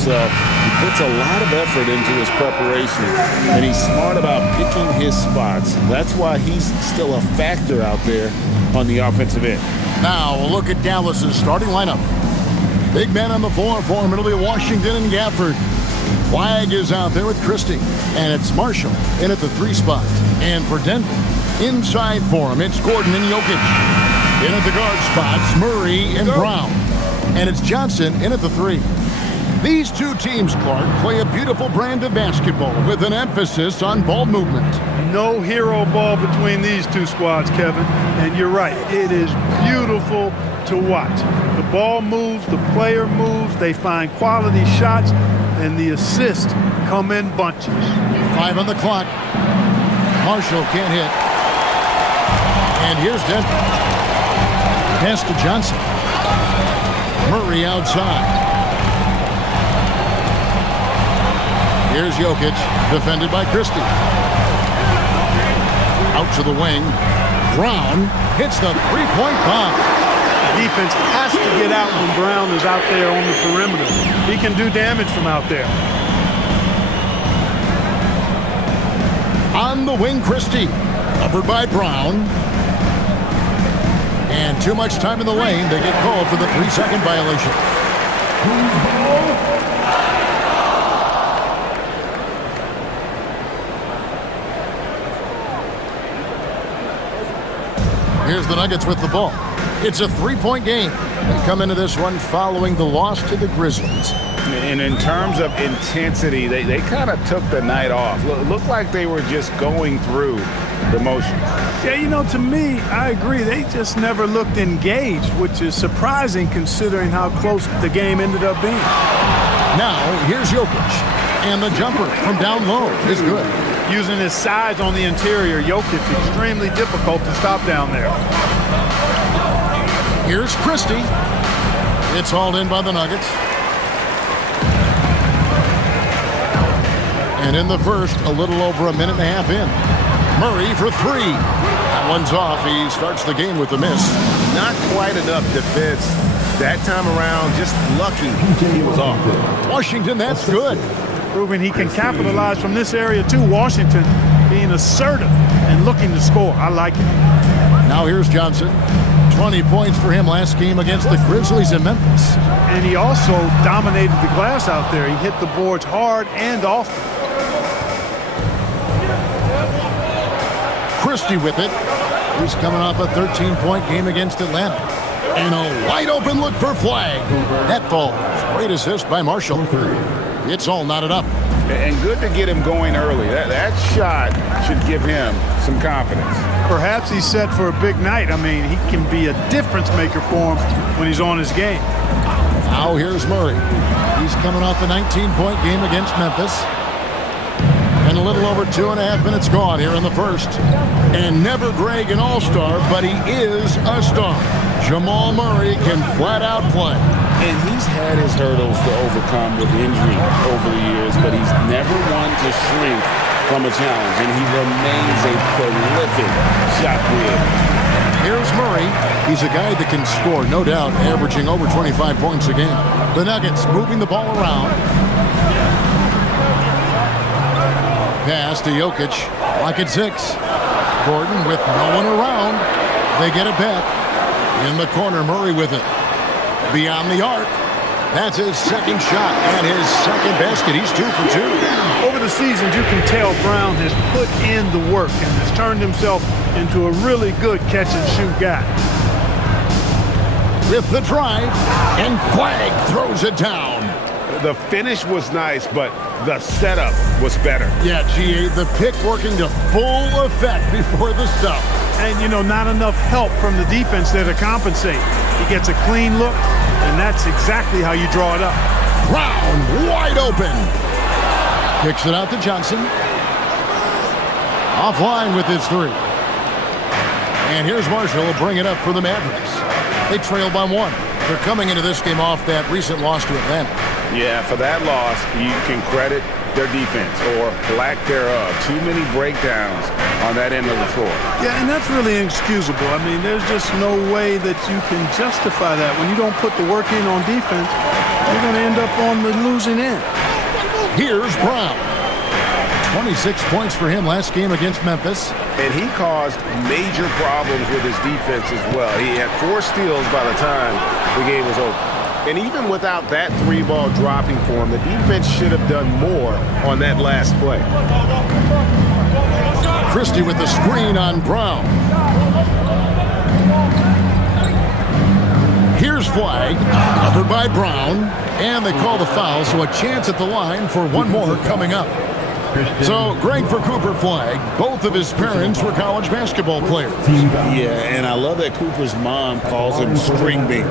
himself. He puts a lot of effort into his preparation, and he's smart about picking his spots. That's why he's still a factor out there on the offensive end. Now we'll look at Dallas's starting lineup. Big man on the floor for him. It'll be Washington and Gafford. Flag is out there with Christie. And it's Marshall in at the 3 spot. And for Denver, inside for him, it's Gordon and Jokic. In at the guard spots, Murray and Brown. And it's Johnson in at the 3. These two teams, Clark, play a beautiful brand of basketball with an emphasis on ball movement. No hero ball between these two squads, Kevin. And you're right, it is beautiful to watch. The ball moves, the player moves, they find quality shots, and the assists come in bunches. 5 on the clock. Marshall can't hit. And here's Denver. Pass to Johnson. Murray outside. Here's Jokic, defended by Christie. Out to the wing. Brown hits the three-point bomb. Defense has to get out when Brown is out there on the perimeter. He can do damage from out there. On the wing, Christie. Covered by Brown. And too much time in the lane. They get called for the 3-second violation. Here's the Nuggets with the ball. It's a 3-point game. They come into this one following the loss to the Grizzlies. And in terms of intensity, they kind of took the night off. Looked like they were just going through the motions. Yeah, you know, to me, I agree. They just never looked engaged, which is surprising considering how close the game ended up being. Now, here's Jokic. And the jumper from down low is good. Using his size on the interior, Jokic extremely difficult to stop down there. Here's Christie. It's hauled in by the Nuggets. And in the first, a little over a minute and a half in. Murray for 3. That one's off. He starts the game with a miss. Not quite enough defense that time around. Just lucky he was off. Washington, that's good. Proving he can capitalize from this area too. Washington being assertive and looking to score. I like it. Now here's Johnson. 20 points for him last game against the Grizzlies in Memphis. And he also dominated the glass out there. He hit the boards hard and often. Christie with it. He's coming off a 13-point game against Atlanta. And a wide-open look for Flag. That falls. Great assist by Marshall. It's all knotted up. And good to get him going early. That shot should give him some confidence. Perhaps he's set for a big night. I mean, he can be a difference maker for him when he's on his game. Now here's Murray. He's coming off a 19-point game against Memphis. And a little over 2.5 minutes gone here in the first. And never Greg an all-star, but he is a star. Jamal Murray can flat out play. And he's had his hurdles to overcome with injury over the years, but he's never one to shrink from a challenge, and he remains a prolific shot creator. Here's Murray. He's a guy that can score, no doubt, averaging over 25 points a game. The Nuggets moving the ball around. Pass to Jokic, like at 6. Gordon with no one around. They get it back. In the corner, Murray with it. Beyond the arc. That's his second shot and his second basket. He's 2 for 2. Over the seasons, you can tell Brown has put in the work and has turned himself into a really good catch-and-shoot guy. With the drive, and Flag throws it down. The finish was nice, but the setup was better. Yeah, GA, the pick working to full effect before the stuff. And, you know, not enough help from the defense there to compensate. He gets a clean look, and that's exactly how you draw it up. Brown wide open. Kicks it out to Johnson. Offline with his 3. And here's Marshall will bring it up for the Mavericks. They trail by 1. They're coming into this game off that recent loss to Atlanta. Yeah, for that loss, you can credit their defense or lack thereof. Too many breakdowns on that end of the floor. Yeah, and that's really inexcusable. I mean, there's just no way that you can justify that. When you don't put the work in on defense, you're going to end up on the losing end. Here's Brown. 26 points for him last game against Memphis. And he caused major problems with his defense as well. He had 4 steals by the time the game was over. And even without that 3-ball dropping for him, the defense should have done more on that last play. Christie with the screen on Brown. Here's Flag, covered by Brown, and they call the foul, so a chance at the line for one more coming up. So, Greg, for Cooper Flag, both of his parents were college basketball players. Yeah, and I love that Cooper's mom calls him String Bean.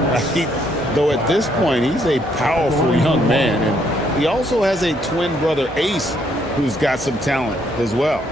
Though at this point, he's a powerful young man, and he also has a twin brother, Ace, who's got some talent as well.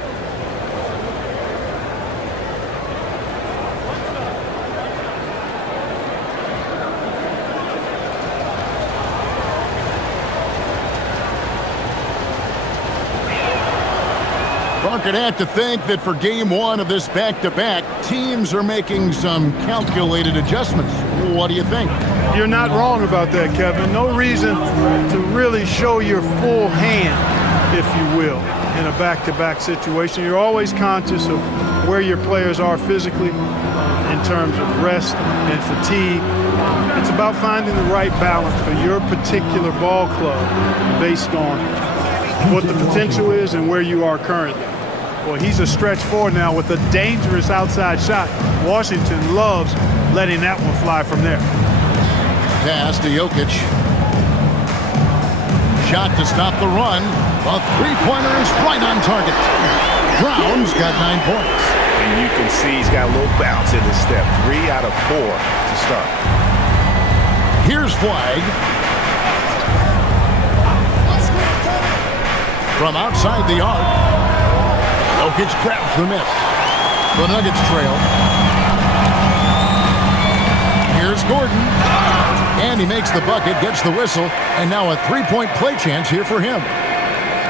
Bucket had to think that for game 1 of this back-to-back, teams are making some calculated adjustments. What do you think? You're not wrong about that, Kevin. No reason to really show your full hand, if you will, in a back-to-back situation. You're always conscious of where your players are physically in terms of rest and fatigue. It's about finding the right balance for your particular ball club based on what the potential is and where you are currently. Well, he's a stretch forward now with a dangerous outside shot. Washington loves letting that one fly from there. Pass to Jokic. Shot to stop the run. A three-pointer is right on target. Brown's got 9 points. And you can see he's got a little bounce in his step. 3 out of 4 to start. Here's Flag. From outside the arc. Jokic grabs the miss. The Nuggets trail. Here's Gordon. And he makes the bucket, gets the whistle, and now a 3-point play chance here for him.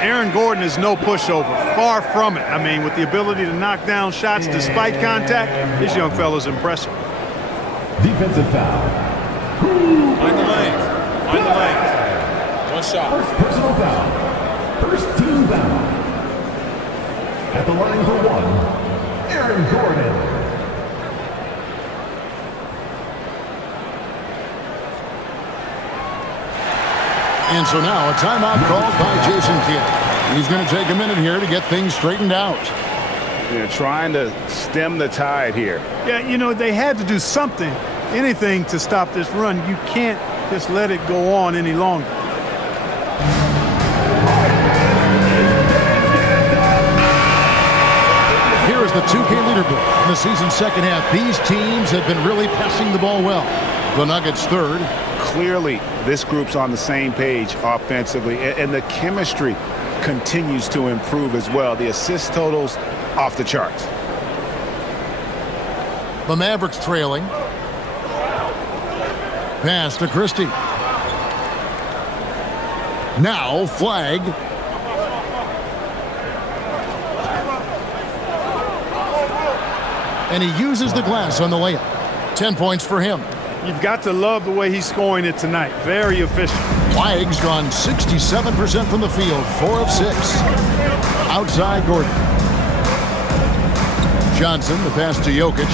Aaron Gordon is no pushover. Far from it. I mean, with the ability to knock down shots despite contact, this young fella's impressive. Defensive foul. Find the lanes. Find the lanes. One shot. First personal foul. First team foul. At the line for 1, Aaron Gordon. And so now a timeout called by Jason Kidd. He's going to take a minute here to get things straightened out. They're trying to stem the tide here. Yeah, you know, they had to do something, anything to stop this run. You can't just let it go on any longer. Here is the 2K leaderboard in the season's second half. These teams have been really passing the ball well. The Nuggets third. Clearly, this group's on the same page offensively, and the chemistry continues to improve as well. The assist totals off the charts. The Mavericks trailing. Pass to Christie. Now Flag. And he uses the glass on the layup. 10 points for him. You've got to love the way he's scoring it tonight. Very efficient. Flag's drawn 67% from the field, 4 of 6. Outside Gordon. Johnson, the pass to Jokic.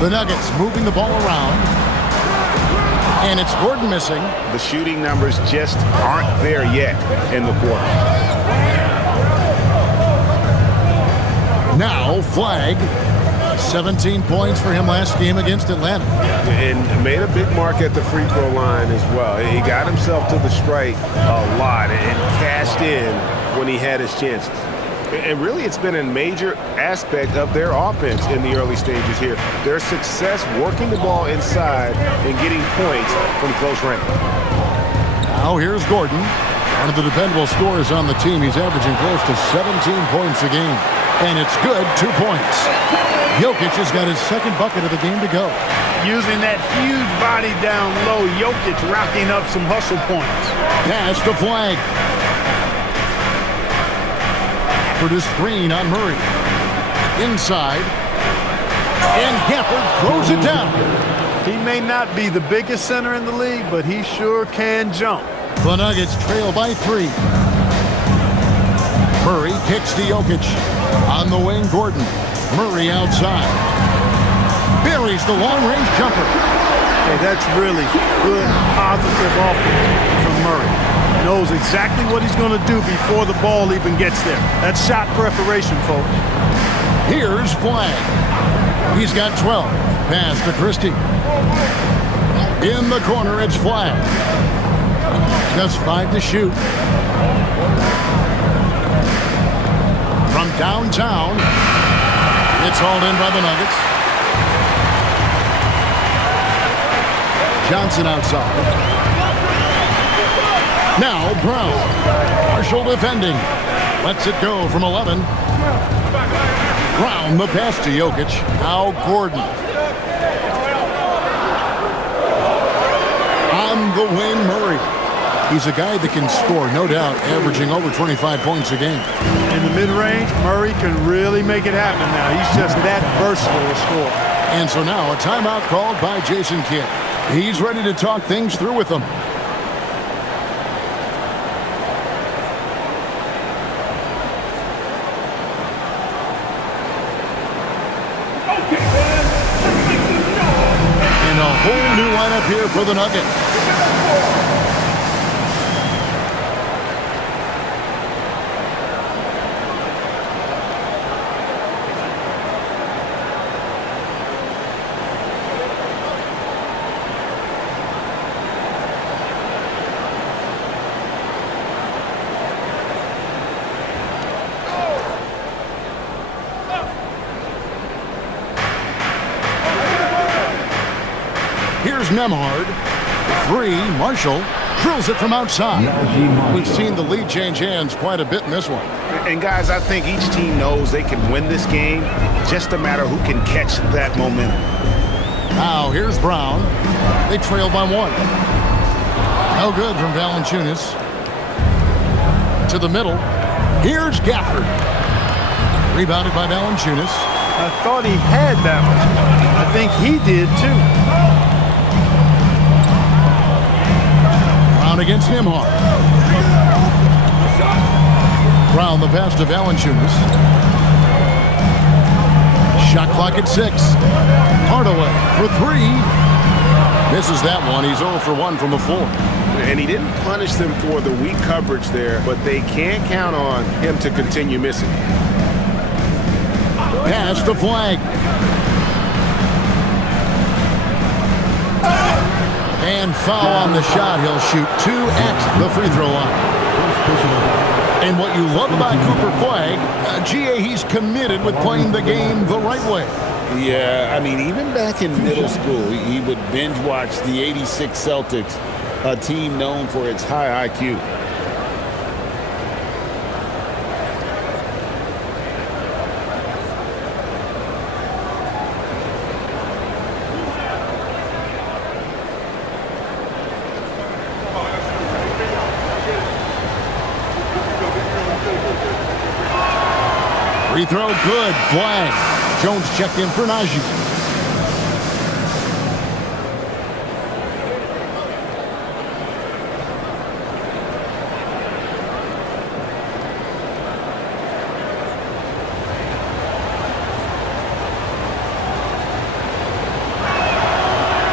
The Nuggets moving the ball around. And it's Gordon missing. The shooting numbers just aren't there yet in the quarter. Now Flag. 17 points for him last game against Atlanta. And made a big mark at the free throw line as well. He got himself to the strike a lot and cashed in when he had his chances. And really, it's been a major aspect of their offense in the early stages here. Their success working the ball inside and getting points from close range. Now here's Gordon. One of the dependable scorers on the team. He's averaging close to 17 points a game. And it's good, 2 points. Jokic has got his second bucket of the game to go. Using that huge body down low, Jokic racking up some hustle points. Pass to Flag. Gafford is screen on Murray. Inside. And Gafford throws it down. He may not be the biggest center in the league, but he sure can jump. The Nuggets trail by 3. Murray kicks to Jokic. On the wing, Gordon. Murray outside. Buries the long-range jumper. Hey, that's really good, positive offense from Murray. Knows exactly what he's going to do before the ball even gets there. That's shot preparation, folks. Here's Flag. He's got 12. Pass to Christie. In the corner, it's Flag. Just 5 to shoot. From downtown, it's hauled in by the Nuggets. Johnson outside. Now Brown. Marshall defending. Lets it go from 11. Brown the pass to Jokic. Now Gordon. On the wing, Murray. He's a guy that can score, no doubt, averaging over 25 points a game. In the mid-range, Murray can really make it happen now. He's just that versatile a scorer. And so now a timeout called by Jason Kidd. He's ready to talk things through with them. And a whole new lineup here for the Nuggets. Here's Nemhard. 3. Marshall drills it from outside. We've seen the lead change hands quite a bit in this one. And guys, I think each team knows they can win this game. Just a matter who can catch that momentum. Now here's Brown. They trail by 1. No good from Valanciunas. To the middle. Here's Gafford. Rebounded by Valanciunas. I thought he had that one. I think he did too. Against Nemhard. Brown the pass to Valanciunas. Shot clock at 6. Hardaway for 3. Misses that one. He's 0 for 1 from the floor. And he didn't punish them for the weak coverage there, but they can't count on him to continue missing. Pass to Flag. And foul on the shot. He'll shoot 2 at the free throw line. And what you love about Cooper Flag, GA, he's committed with playing the game the right way. Yeah, I mean, even back in middle school, he would binge watch the '86 Celtics, a team known for its high IQ. Free throw good. Flag. Jones checked in for Najee.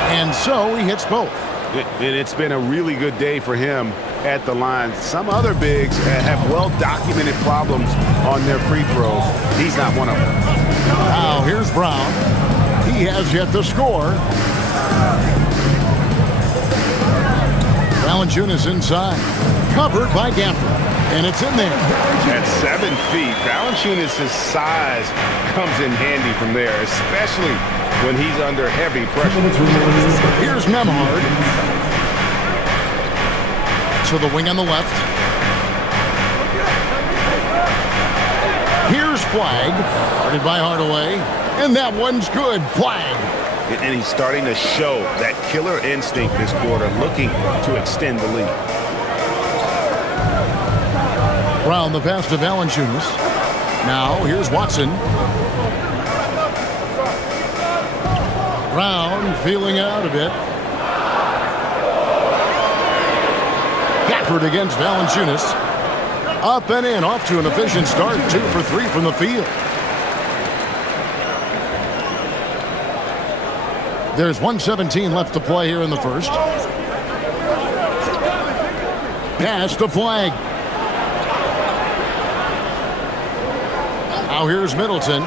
And so he hits both. And it's been a really good day for him at the line. Some other bigs have well-documented problems on their free throws. He's not one of them. Now here's Brown. He has yet to score. Valanciunas inside. Covered by Gafford. And it's in there. At 7 feet, Valanciunas' size comes in handy from there, especially when he's under heavy pressure. Here's Nemhard. To the wing on the left. Here's Flag. Guarded by Hardaway. And that one's good. Flag. And he's starting to show that killer instinct this quarter, looking to extend the lead. Brown the pass to Valanciunas. Now, here's Watson. Brown feeling out a bit. Gafford against Valanciunas. Up and in, off to an efficient start. 2 for 3 from the field. There's 1:17 left to play here in the first. Pass to Flag. Now here's Middleton.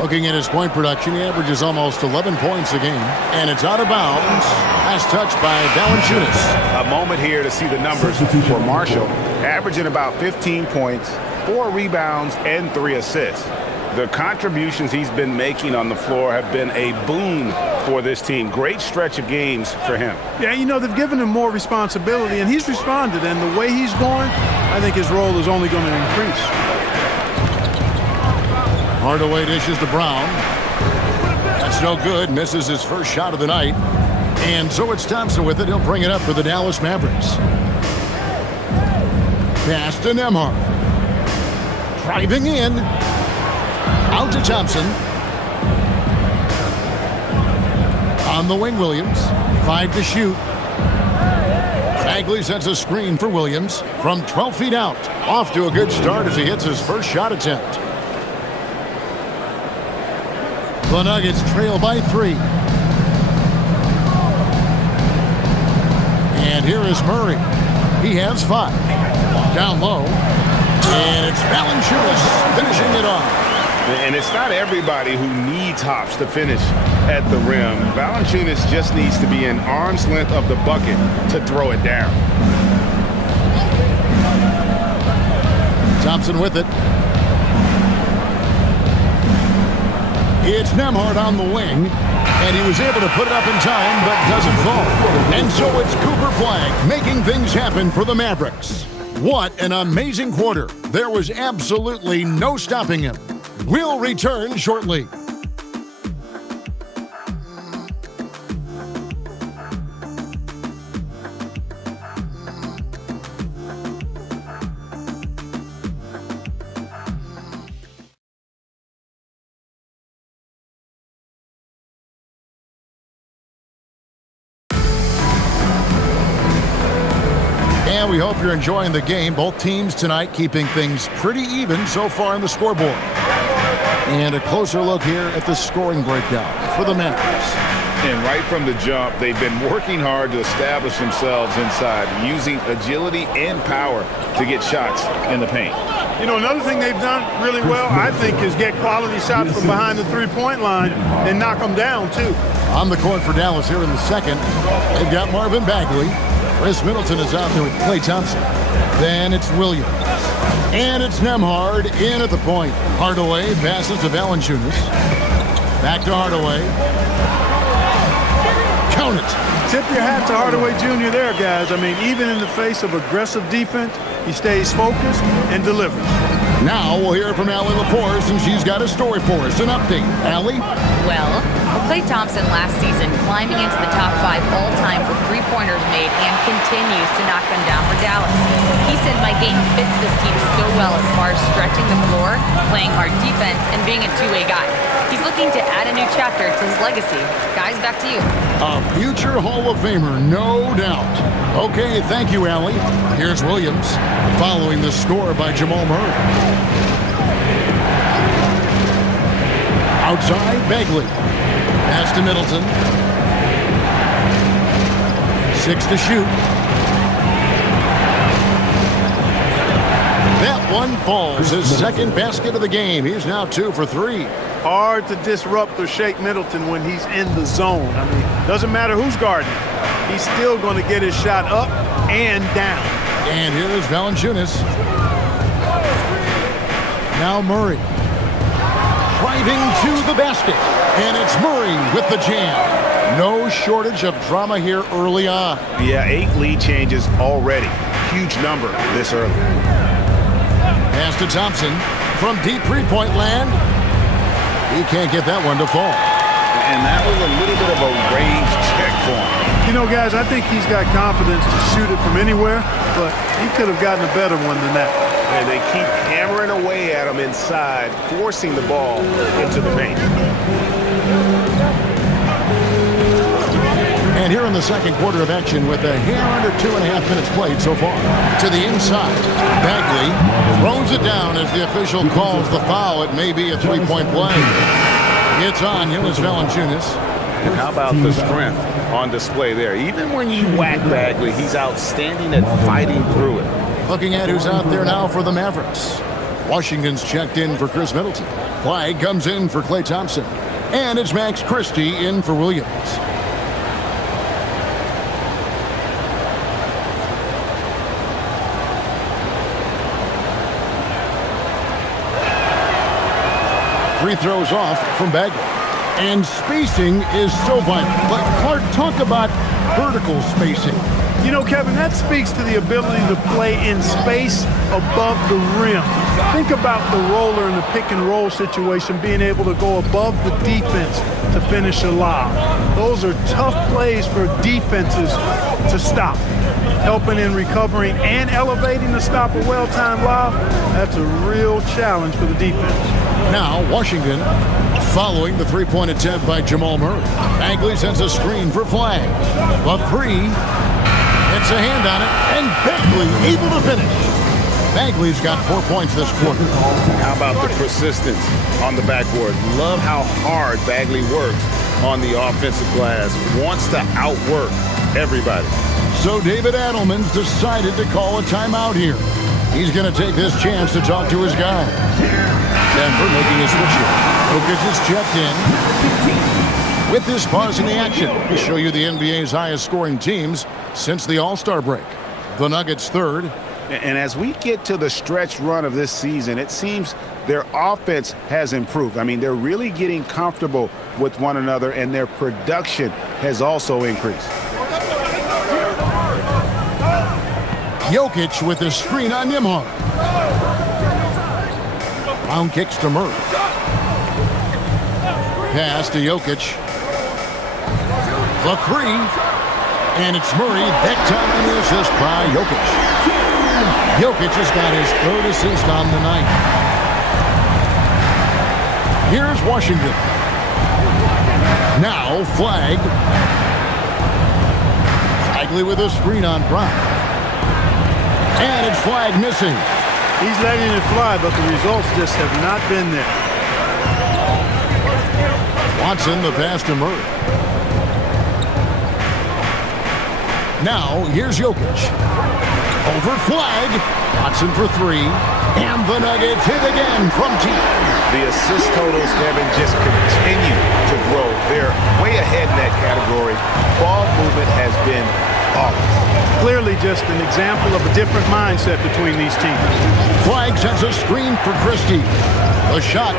Looking at his point production, he averages almost 11 points a game. And it's out of bounds. Last touch by Valanciunas. A moment here to see the numbers for Marshall. Averaging about 15 points, 4 rebounds, and 3 assists. The contributions he's been making on the floor have been a boon for this team. Great stretch of games for him. Yeah, you know, they've given him more responsibility, and he's responded. And the way he's going, I think his role is only going to increase. Hardaway dishes to Brown. That's no good. Misses his first shot of the night. And so it's Thompson with it. He'll bring it up for the Dallas Mavericks. Pass to Nembhard. Driving in. Out to Thompson. On the wing, Williams. 5 to shoot. Bagley sets a screen for Williams from 12 feet out. Off to a good start as he hits his first shot attempt. The Nuggets trail by 3. And here is Murray. He has 5. Down low. And it's Valanciunas finishing it off. And it's not everybody who needs hops to finish at the rim. Valanciunas just needs to be an arm's length of the bucket to throw it down. Thompson with it. It's Nembhard on the wing, and he was able to put it up in time, but doesn't fall. And so it's Cooper Flag making things happen for the Mavericks. What an amazing quarter. There was absolutely no stopping him. We'll return shortly. And we hope you're enjoying the game. Both teams tonight keeping things pretty even so far on the scoreboard. And a closer look here at the scoring breakdown for the Mavericks. And right from the jump, they've been working hard to establish themselves inside, using agility and power to get shots in the paint. You know, another thing they've done really well, I think, is get quality shots from behind the three-point line and knock them down, too. On the court for Dallas here in the second, they've got Marvin Bagley. Chris Middleton is out there with Klay Thompson. Then it's Williams. And it's Nembhard in at the point. Hardaway passes to Valanciunas. Back to Hardaway. Count it. Tip your hat to Hardaway Jr. there, guys. I mean, even in the face of aggressive defense, he stays focused and delivers. Now we'll hear from Allie LaForce, and she's got a story for us. An update. Allie? Well, Klay Thompson last season climbing into the top 5 all-time for three-pointers made and continues to knock them down for Dallas. He said, "My game fits this team so well as far as stretching the floor, playing hard defense, and being a two-way guy. He's looking to add a new chapter to his legacy." Guys, back to you. A future Hall of Famer, no doubt. Okay, thank you, Allie. Here's Williams following the score by Jamal Murray. Outside, Bagley. Pass to Middleton. 6 to shoot. That one falls. His second basket of the game. He's now 2 for 3. Hard to disrupt or shake Middleton when he's in the zone. I mean, doesn't matter who's guarding. He's still going to get his shot up and down. And here's Valanciunas. Now Murray. Driving to the basket. And it's Murray with the jam. No shortage of drama here early on. Yeah, 8 lead changes already. Huge number this early. Pass to Thompson from deep three-point land. He can't get that one to fall. And that was a little bit of a range check for him. You know, guys, I think he's got confidence to shoot it from anywhere, but he could have gotten a better one than that. And they keep hammering away at him inside, forcing the ball into the paint. And here in the second quarter of action with a hair under 2.5 minutes played so far. To the inside. Bagley throws it down as the official calls the foul. It may be a three-point play. It's on Jonas Valanciunas. And how about the strength on display there? Even when you whack Bagley, he's outstanding at fighting through it. Looking at who's out there now for the Mavericks. Washington's checked in for Chris Middleton. Flag comes in for Klay Thompson. And it's Max Christie in for Williams. Free throws off from Bagley. And spacing is so vital. But Clark, talk about vertical spacing. You know, Kevin, that speaks to the ability to play in space above the rim. Think about the roller in the pick and roll situation, being able to go above the defense to finish a lob. Those are tough plays for defenses to stop. Helping in recovering and elevating to stop a well-timed lob, that's a real challenge for the defense. Now, Washington following the three-point attempt by Jamal Murray. Bagley sends a screen for Flag. The three, it's a hand on it, and Bagley able to finish. Bagley's got 4 points this quarter. How about the persistence on the backboard? Love how hard Bagley works on the offensive glass. Wants to outwork everybody. So David Adelman's decided to call a timeout here. He's going to take this chance to talk to his guy. Denver making a switch here. Jokic is checked in. With this pause in the action, we show you the NBA's highest scoring teams since the All-Star break. The Nuggets third. And as we get to the stretch run of this season, it seems their offense has improved. I mean, they're really getting comfortable with one another, and their production has also increased. Jokic with the screen on Nembhard. Brown kicks to Murray. Pass to Jokic. The three. And it's Murray. That time on the assist by Jokic. Jokic has got his third assist on the night. Here's Washington. Now Flag. Bagley with a screen on Brown. And it's Flag missing. He's letting it fly, but the results just have not been there. Watson the pass to Murray. Now here's Jokic. Over Flag. Watson for three. And the Nuggets hit again from deep. The assist totals, Kevin, just continue to grow. They're way ahead in that category. Ball movement has been flawless. Clearly just an example of a different mindset between these teams. Flag sends a screen for Christie. The shot.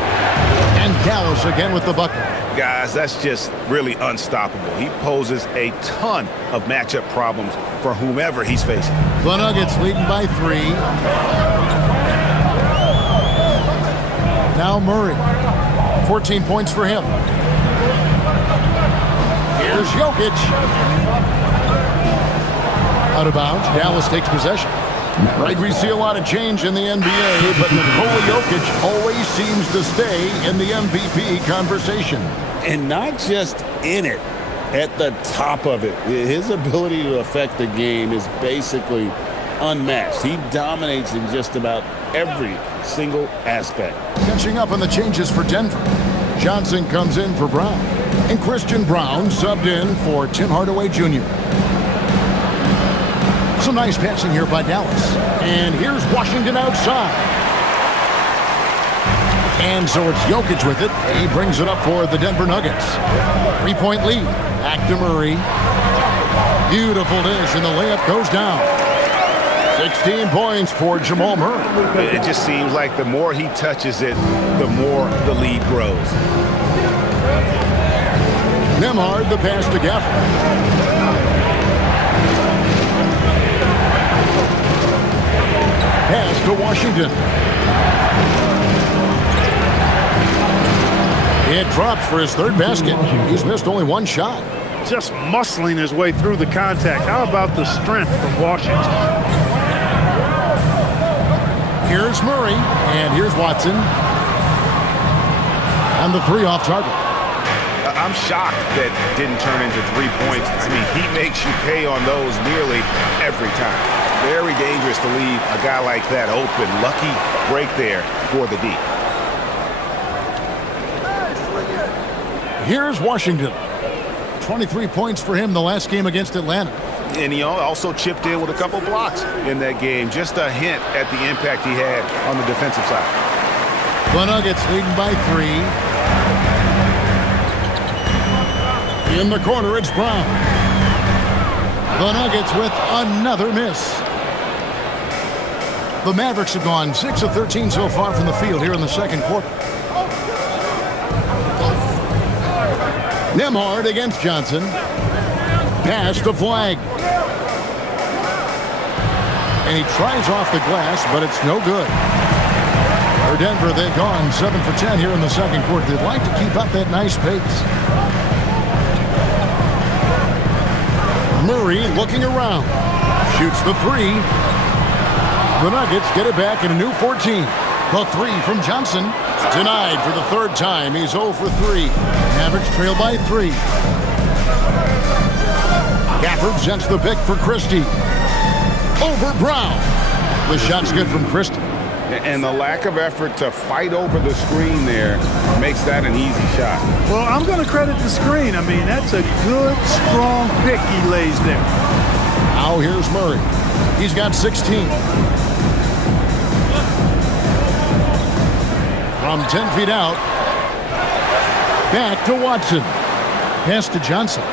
And Dallas again with the bucket. Guys, that's just really unstoppable. He poses a ton of matchup problems for whomever he's facing. The Nuggets leading by three. Now Murray. 14 points for him. Here's Jokic. Out of bounds. Dallas takes possession. Right, we see a lot of change in the NBA, but Nikola Jokic always seems to stay in the MVP conversation. And not just in it, at the top of it. His ability to affect the game is basically unmatched. He dominates in just about every single aspect. Catching up on the changes for Denver. Johnson comes in for Brown. And Christian Brown subbed in for Tim Hardaway Jr. Some nice passing here by Dallas. And here's Washington outside. And so it's Jokic with it. He brings it up for the Denver Nuggets. 3-point lead. Back to Murray. Beautiful dish, and the layup goes down. 16 points for Jamal Murray. It just seems like the more he touches it, the more the lead grows. Nembhard, the pass to Gafford. Pass to Washington. It drops for his third basket. He's missed only one shot. Just muscling his way through the contact. How about the strength from Washington? Here's Murray, and here's Watson. And the three off target. I'm shocked that didn't turn into 3 points. I mean, he makes you pay on those nearly every time. Very dangerous to leave a guy like that open. Lucky break there for the D. Here's Washington. 23 points for him the last game against Atlanta. And he also chipped in with a couple blocks in that game. Just a hint at the impact he had on the defensive side. The Nuggets leading by 3. In the corner, it's Brown. The Nuggets with another miss. The Mavericks have gone 6 of 13 so far from the field here in the second quarter. Nembhard against Johnson. Pass to Flag. And he tries off the glass, but it's no good. For Denver, they've gone 7 for 10 here in the second quarter. They'd like to keep up that nice pace. Murray looking around. Shoots the 3. The Nuggets get it back in a new 14. The 3 from Johnson. Denied for the third time. He's 0 for 3. Mavericks trail by 3. Gafford sends the pick for Christie. Over Brown. The shot's good from Christie. And the lack of effort to fight over the screen there makes that an easy shot. Well, I'm going to credit the screen. I mean, that's a good, strong pick he lays there. Now here's Murray. He's got 16. From 10 feet out. Back to Watson. Pass to Johnson.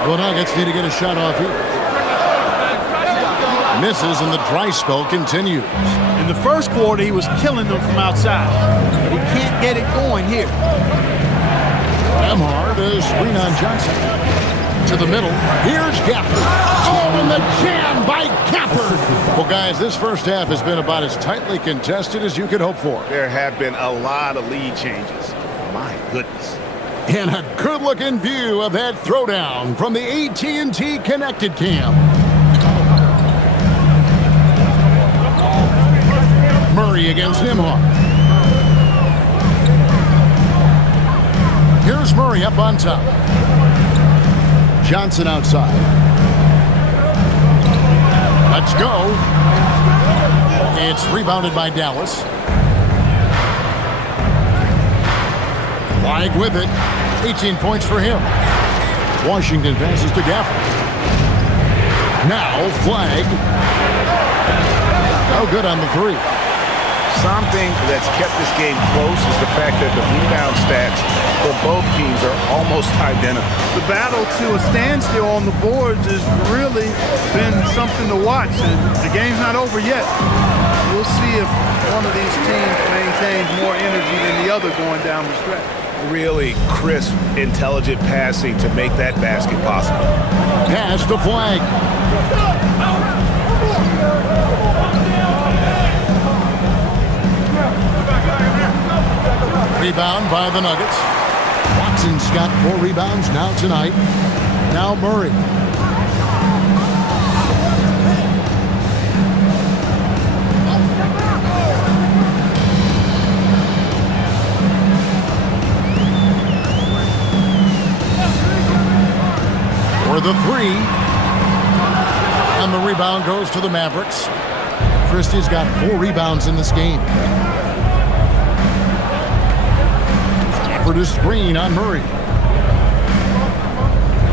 The Nuggets need to get a shot off here. Misses, and the dry spell continues. In the first quarter, he was killing them from outside. But he can't get it going here. Nembhard, a screen on Johnson. To the middle. Here's Gafford. Oh, and the jam by Gafford. Well, guys, this first half has been about as tightly contested as you could hope for. There have been a lot of lead changes. My goodness. And a good-looking view of that throwdown from the AT&T Connected Cam. Murray against Nembhard. Here's Murray up on top. Johnson outside. Let's go. It's rebounded by Dallas. Flag with it. 18 points for him. Washington passes to Gafford. Now Flag. No good on the 3. Something that's kept this game close is the fact that the rebound stats for both teams are almost identical. The battle to a standstill on the boards has really been something to watch. And the game's not over yet. We'll see if one of these teams maintains more energy than the other going down the stretch. Really crisp, intelligent passing to make that basket possible. Pass to Flag. Rebound by the Nuggets. Watson's got 4 rebounds now tonight. Now Murray. For the 3. And the rebound goes to the Mavericks. Christie's got 4 rebounds in this game. For the screen on Murray.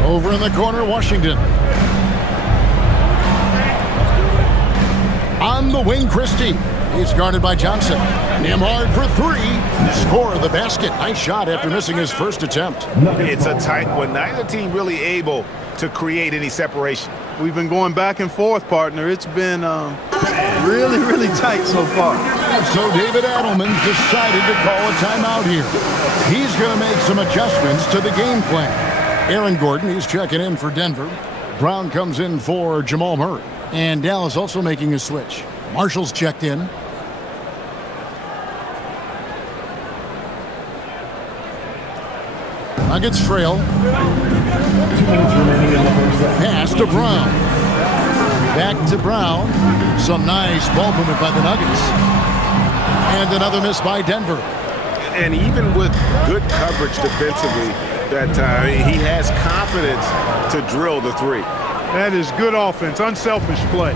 Over in the corner, Washington. On the wing, Christie. He's guarded by Johnson. Nembhard for 3. Score of the basket. Nice shot after missing his first attempt. It's a tight one. Neither team really able to create any separation. We've been going back and forth, partner. It's been really, really tight so far. So David Adelman's decided to call a timeout here. He's going to make some adjustments to the game plan. Aaron Gordon, he's checking in for Denver. Brown comes in for Jamal Murray. And Dallas also making a switch. Marshall's checked in. Nuggets trail. minutes remaining in the first half. Pass to Brown. Back to Brown. Some nice ball movement by the Nuggets. And another miss by Denver. And even with good coverage defensively that time, he has confidence to drill the three. That is good offense, unselfish play.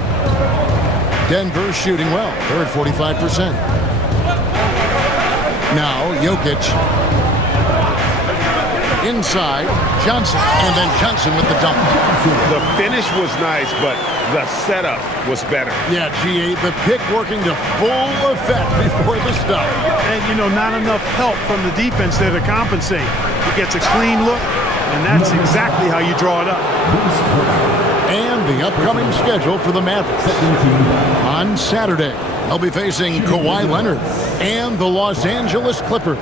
Denver shooting well. They're at 45%. Now Jokic. Inside, Johnson, and then Johnson with the dunk. The finish was nice, but the setup was better. Yeah, G8, the pick working to full effect before the stuff. And, you know, not enough help from the defense there to compensate. He gets a clean look, and that's exactly how you draw it up. And the upcoming schedule for the Mavericks. On Saturday, they'll be facing Kawhi Leonard and the Los Angeles Clippers.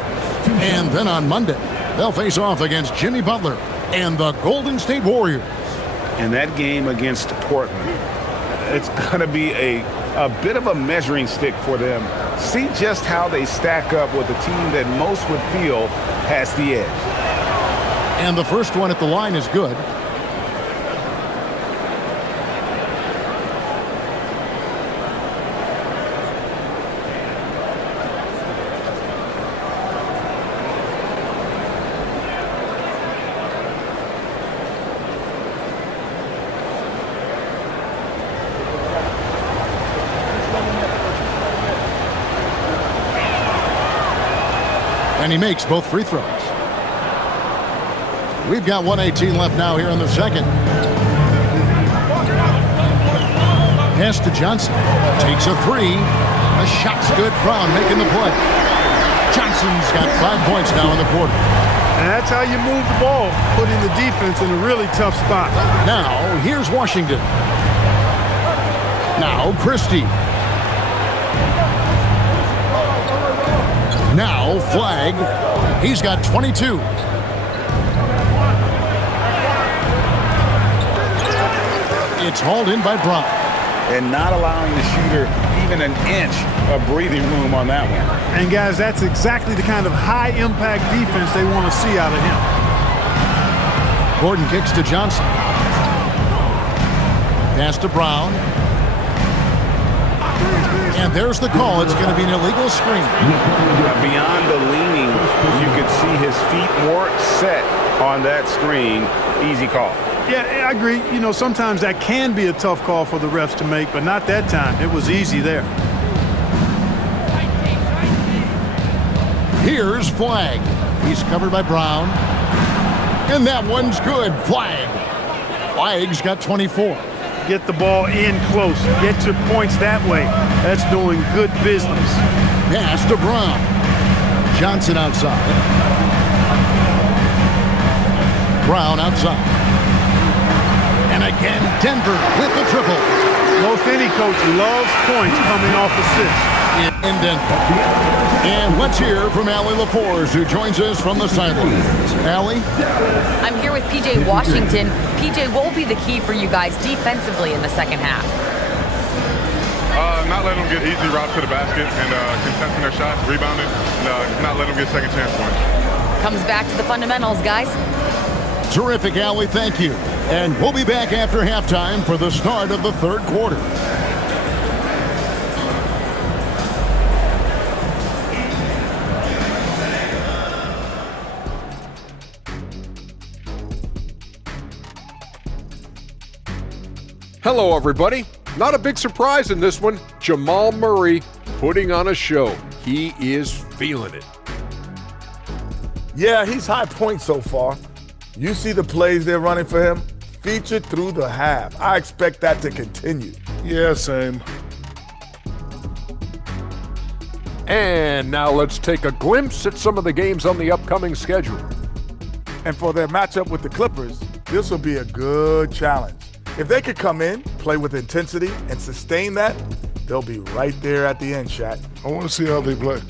And then on Monday, they'll face off against Jimmy Butler and the Golden State Warriors. And that game against Portland, it's going to be a bit of a measuring stick for them. See just how they stack up with a team that most would feel has the edge. And the first one at the line is good. And he makes both free throws. We've got 1:18 left now here in the second. Pass to Johnson. Takes a three. The shot's good. Brown making the play. Johnson's got 5 points now in the quarter. And that's how you move the ball, putting the defense in a really tough spot. Now, here's Washington. Now, Christie. Now, Flag. He's got 22. It's hauled in by Brown. And not allowing the shooter even an inch of breathing room on that one. And, guys, that's exactly the kind of high-impact defense they want to see out of him. Gordon kicks to Johnson. Pass to Brown. And there's the call. It's going to be an illegal screen. Beyond the leaning, you could see his feet weren't set on that screen. Easy call. Yeah, I agree. You know, sometimes that can be a tough call for the refs to make, but not that time. It was easy there. Here's Flag. He's covered by Brown. And that one's good. Flag. Flag's got 24. Get the ball in close. Get your points that way. That's doing good business. Pass to Brown. Johnson outside. Brown outside. And again, Denver with the triple. Most any coach loves points coming off assists. In Denver. And let's hear from Allie LaForge, who joins us from the sidelines. Allie? I'm here with PJ Washington. PJ, what will be the key for you guys defensively in the second half? Not letting them get easy routes to the basket and contesting their shots, rebounding, and not letting them get second chance points. Comes back to the fundamentals, guys. Terrific, Allie. Thank you. And we'll be back after halftime for the start of the third quarter. Hello, everybody. Not a big surprise in this one. Jamal Murray putting on a show. He is feeling it. Yeah, he's high point so far. You see the plays they're running for him? Featured through the half. I expect that to continue. Yeah, same. And now let's take a glimpse at some of the games on the upcoming schedule. And for their matchup with the Clippers, this will be a good challenge. If they could come in, play with intensity, and sustain that, they'll be right there at the end, Shaq. I want to see how they play.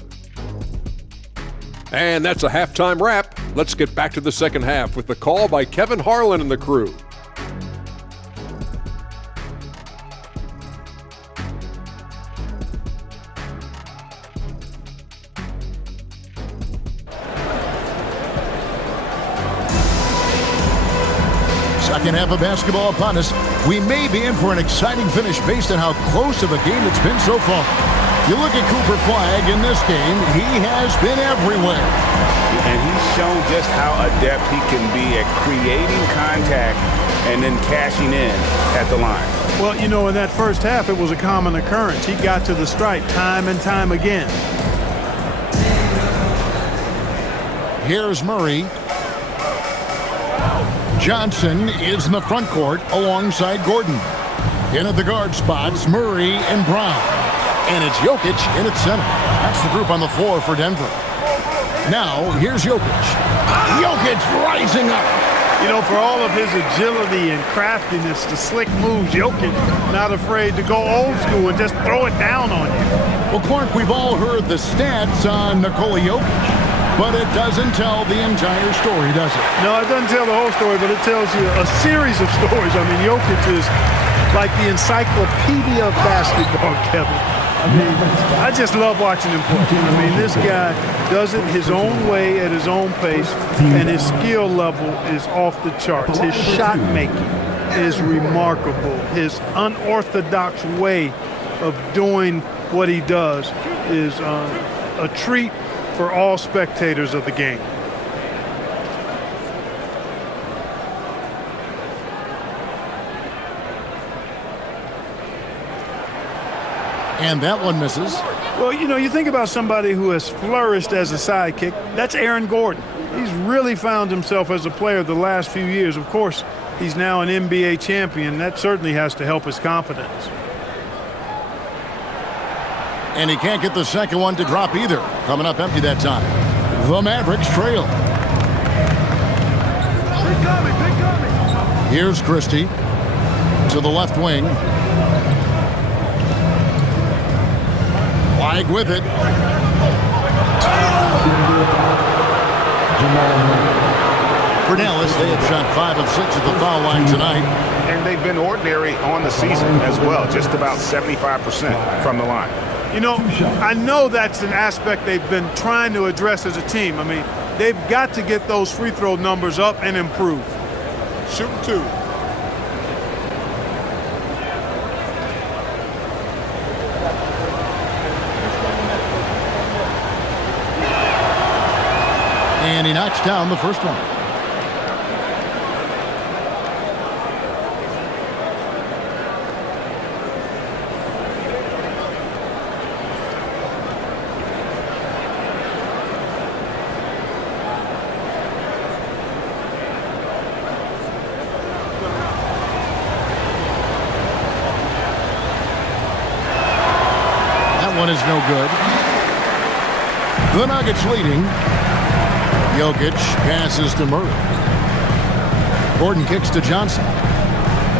And that's a halftime wrap. Let's get back to the second half with the call by Kevin Harlan and the crew. Second half of basketball upon us. We may be in for an exciting finish based on how close of a game it's been so far. You look at Cooper Flag in this game, he has been everywhere. And he's shown just how adept he can be at creating contact and then cashing in at the line. Well, you know, in that first half, it was a common occurrence. He got to the stripe time and time again. Here's Murray. Johnson is in the front court alongside Gordon. In at the guard spots, Murray and Brown. And it's Jokic in at center. That's the group on the floor for Denver. Now, here's Jokic. Jokic rising up. You know, for all of his agility and craftiness, the slick moves, Jokic not afraid to go old school and just throw it down on you. Well, Clark, we've all heard the stats on Nikola Jokic, but it doesn't tell the entire story, does it? No, it doesn't tell the whole story, but it tells you a series of stories. I mean, Jokic is like the encyclopedia of basketball, Kevin. I mean, I just love watching him play. I mean, this guy does it his own way at his own pace, and his skill level is off the charts. His shot making is remarkable. His unorthodox way of doing what he does is a treat for all spectators of the game. And that one misses. Well, you know, you think about somebody who has flourished as a sidekick. That's Aaron Gordon. He's really found himself as a player the last few years. Of course, he's now an NBA champion. That certainly has to help his confidence. And he can't get the second one to drop either. Coming up empty that time. The Mavericks trail. Here's Christie to the left wing. Flag with it. For Dallas, they have shot 5 of 6 at the foul line tonight. And they've been ordinary on the season as well, just about 75% from the line. You know, I know that's an aspect they've been trying to address as a team. I mean, they've got to get those free throw numbers up and improve. Shooting 2. And he knocks down the first one. That one is no good. The Nuggets leading. Jokic passes to Murray. Gordon kicks to Johnson.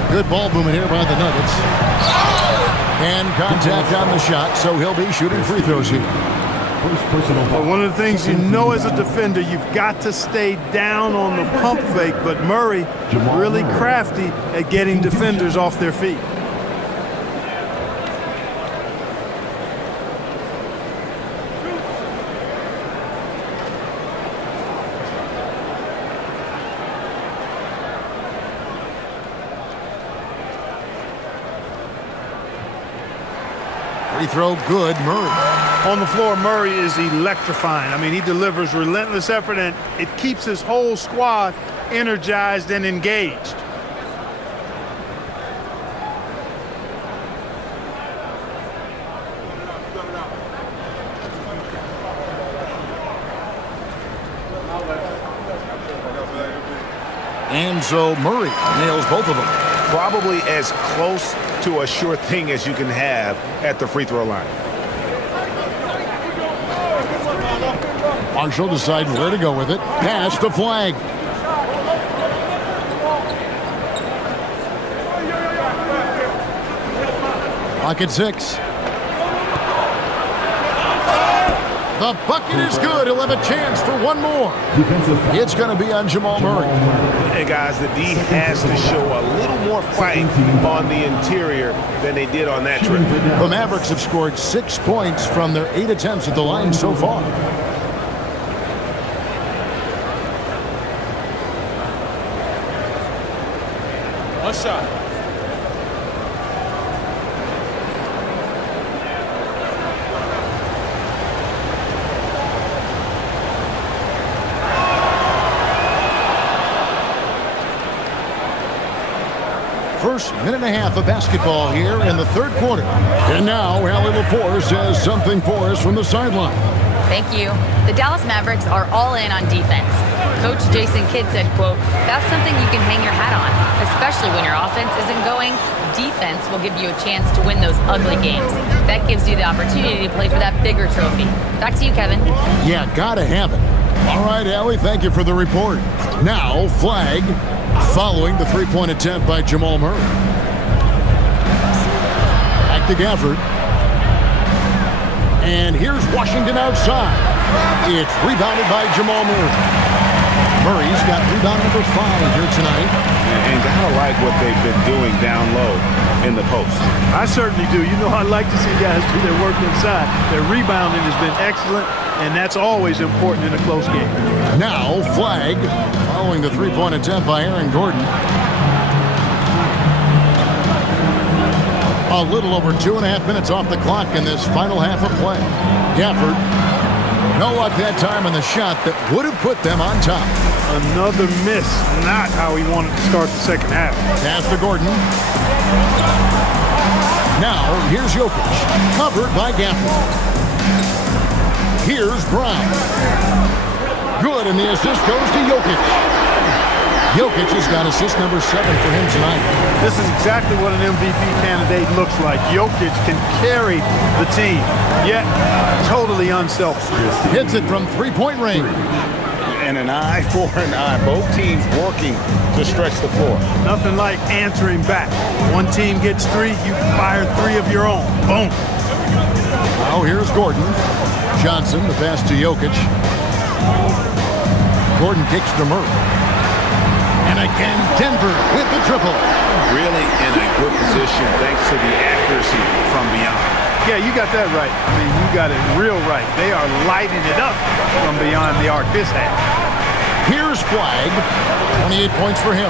Good ball movement here by the Nuggets. And contact on the shot, so he'll be shooting free throws here. Well, one of the things you know as a defender, you've got to stay down on the pump fake, but Murray really crafty at getting defenders off their feet. Free throw good, Murray. On the floor, Murray is electrifying. I mean, he delivers relentless effort, and it keeps his whole squad energized and engaged. And so Murray nails both of them. Probably as close to a sure thing as you can have at the free throw line. Marshall decides where to go with it. Pass to Flag. Clock at 6. The bucket is good. He'll have a chance for one more. It's going to be on Jamal Murray. And guys, the D has to show a little more fight on the interior than they did on that trip. The Mavericks have scored 6 points from their 8 attempts at the line so far. first minute and a half of basketball here in the third quarter. And now, Allie LaForce has something for us from the sideline. Thank you. The Dallas Mavericks are all in on defense. Coach Jason Kidd said, quote, "That's something you can hang your hat on, especially when your offense isn't going. Defense will give you a chance to win those ugly games. That gives you the opportunity to play for that bigger trophy." Back to you, Kevin. Yeah, gotta have it. All right, Allie, thank you for the report. Now, flag following the three-point attempt by Jamal Murray. Back to Gafford. And here's Washington outside. It's rebounded by Jamal Murray. Murray's got rebound number 5 here tonight. And gotta like what they've been doing down low in the post. I certainly do. You know, I like to see guys do their work inside. Their rebounding has been excellent, and that's always important in a close game. Now, flag following the three-point attempt by Aaron Gordon. A little over 2.5 minutes off the clock in this final half of play. Gafford, no luck that time in the shot that would have put them on top. Another miss, not how he wanted to start the second half. Pass to Gordon. Now, here's Jokic, covered by Gafford. Here's Brown. Good, and the assist goes to Jokic. Jokic has got assist number 7 for him tonight. This is exactly what an MVP candidate looks like. Jokic can carry the team, yet totally unselfish. Hits it from three-point range. And an eye for an eye. Both teams working to stretch the floor. Nothing like answering back. One team gets 3, you fire 3 of your own. Boom. Now here's Gordon. Johnson, the pass to Jokic. Gordon kicks to Murray. And again, Denver with the triple. Really in a good position thanks to the accuracy from beyond. Yeah, you got that right. I mean, you got it real right. They are lighting it up from beyond the arc this half. Here's Flag. 28 points for him.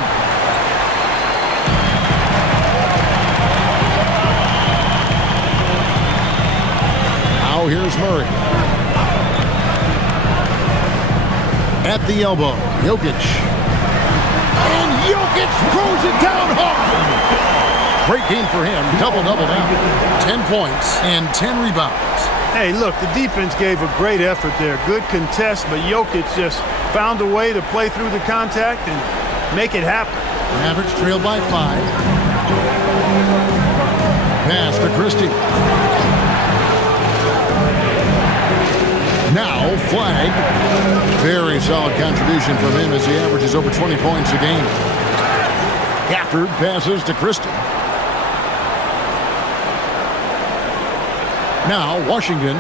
Now here's Murray. At the elbow, Jokic. And Jokic throws it down hard. Great game for him. Double-double now. 10 points and 10 rebounds. Hey, look, the defense gave a great effort there. Good contest, but Jokic just found a way to play through the contact and make it happen. Mavericks trailed by 5. Pass to Christie. Now, Flag. Very solid contribution from him as he averages over 20 points a game. Gafford passes to Christie. Now, Washington.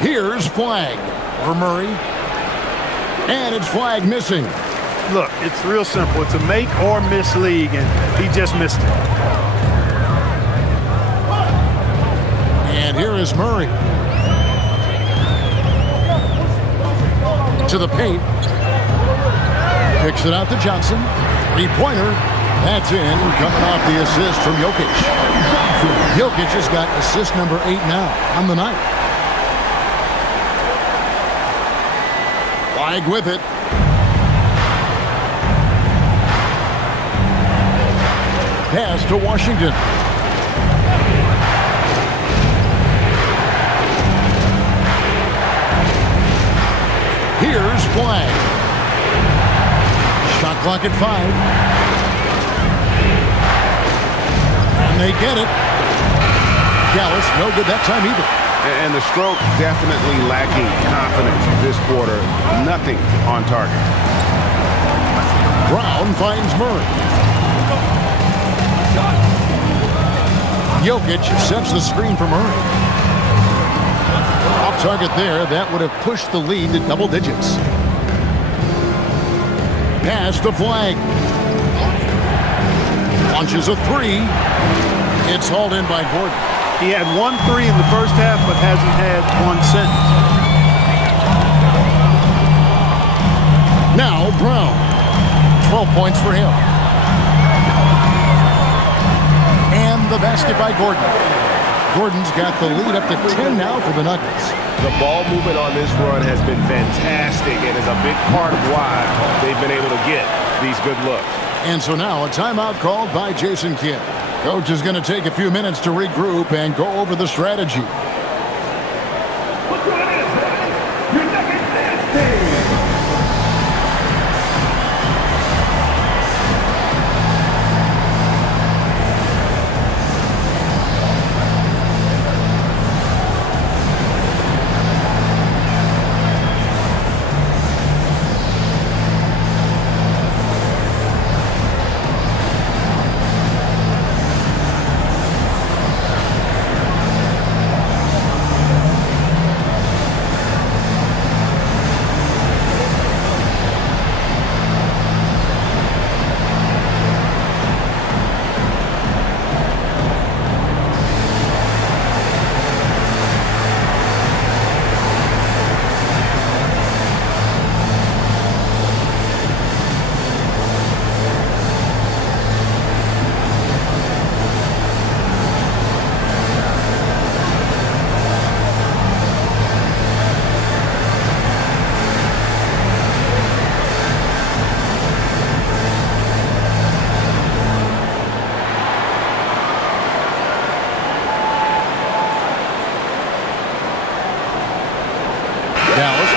Here's Flag for Murray. And it's Flag missing. Look, it's real simple. It's a make or miss league, and he just missed it. And here is Murray. To the paint. Kicks it out to Johnson. Three-pointer. That's in. Coming off the assist from Jokic. Jokic has got assist number 8 now on the night. Flag with it. Pass to Washington. Here's Flag. Shot clock at 5. And they get it. Dallas, no good that time either. And the stroke definitely lacking confidence this quarter. Nothing on target. Brown finds Murray. Jokic sets the screen for Murray. Off target there. That would have pushed the lead to double digits. Pass to Flag. Launches a 3. It's hauled in by Gordon. He had 1 3 in the first half, but hasn't had one since. Now Brown. 12 points for him. And the basket by Gordon. Gordon's got the lead up to 10 now for the Nuggets. The ball movement on this run has been fantastic and is a big part of why they've been able to get these good looks. And so now a timeout called by Jason Kidd. Coach is going to take a few minutes to regroup and go over the strategy.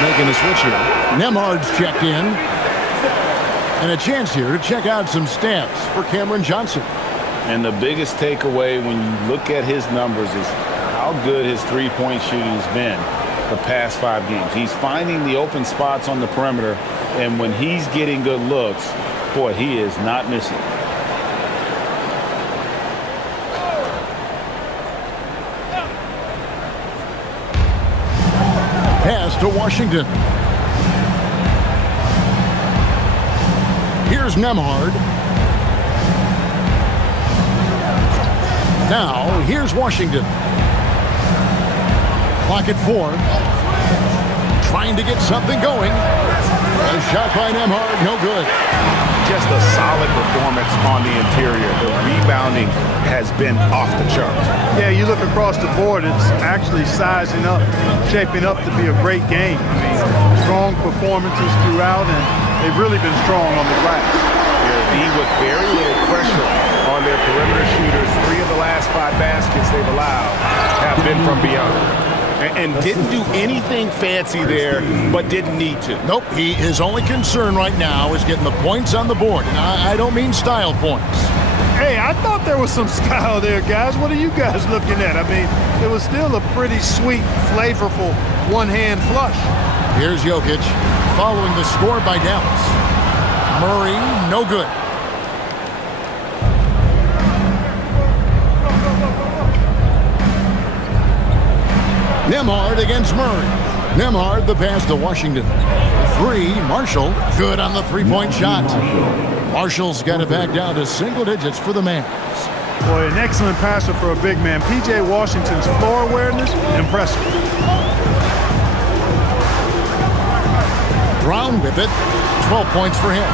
Making a switch here. Nembhard's checked in. And a chance here to check out some stats for Cameron Johnson. And the biggest takeaway when you look at his numbers is how good his three-point shooting has been the past 5 games. He's finding the open spots on the perimeter, and when he's getting good looks, boy, he is not missing. Pass to Washington. Here's Nembhard. Now, here's Washington. Clock at 4. Trying to get something going. A shot by Nembhard, no good. Just a solid performance on the interior. The rebounding has been off the charts. Yeah, you look across the board, it's actually sizing up, shaping up to be a great game. I mean, strong performances throughout, and they've really been strong on the glass. Yeah, with very little pressure on their perimeter shooters. 3 of the last 5 baskets they've allowed have been from beyond. And didn't do anything fancy there, but didn't need to. Nope, his only concern right now is getting the points on the board. And I don't mean style points. Hey, I thought there was some style there, guys. What are you guys looking at? I mean, it was still a pretty sweet, flavorful one-hand flush. Here's Jokic following the score by Dallas. Murray, no good. Nembhard against Murray. Nembhard, the pass to Washington. 3, Marshall, good on the three-point shot. Marshall's got it back down to single digits for the Mavs. Boy, an excellent passer for a big man. P.J. Washington's floor awareness, impressive. Brown with it, 12 points for him.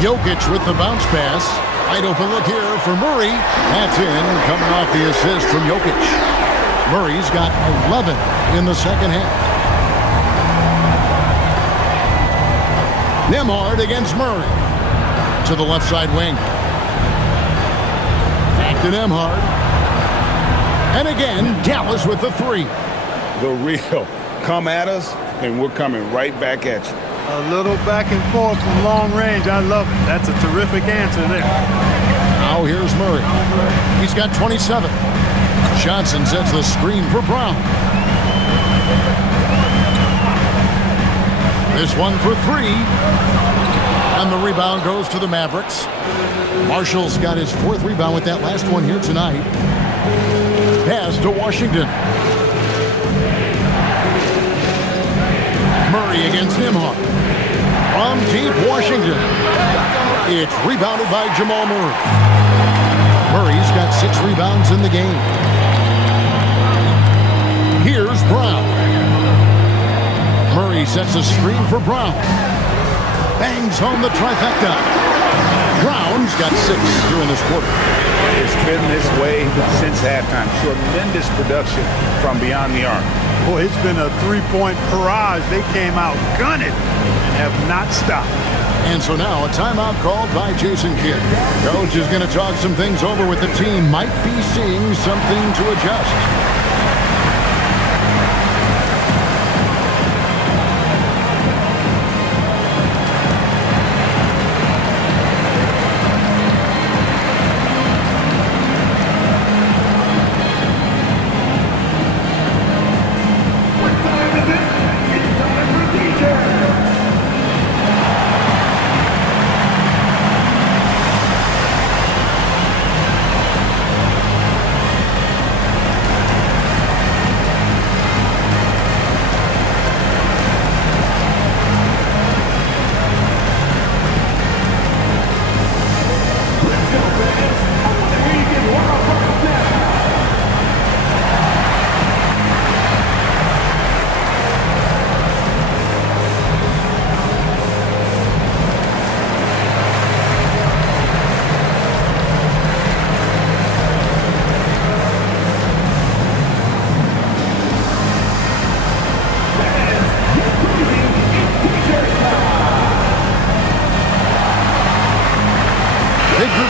Jokic with the bounce pass. Wide open look here for Murray. That's in, coming off the assist from Jokic. Murray's got 11 in the second half. Nembhard against Murray. To the left side wing. Back to Nembhard. And again, Dallas with the 3. The real come at us, and we're coming right back at you. A little back and forth from long range. I love it. That's a terrific answer there. Now here's Murray. He's got 27. Johnson sets the screen for Brown. This one for 3. And the rebound goes to the Mavericks. Marshall's got his 4th rebound with that last one here tonight. Pass to Washington. Murray against Nembhard. From deep Washington. It's rebounded by Jamal Murray. Murray's got 6 rebounds in the game. Here's Brown. Murray sets a screen for Brown. Bangs home the trifecta. Brown Jones got 6 here in this quarter. It's been this way since halftime. Tremendous production from beyond the arc. Boy, it's been a three-point barrage. They came out gunning and have not stopped. And so now a timeout called by Jason Kidd. Coach is going to talk some things over with the team. Might be seeing something to adjust.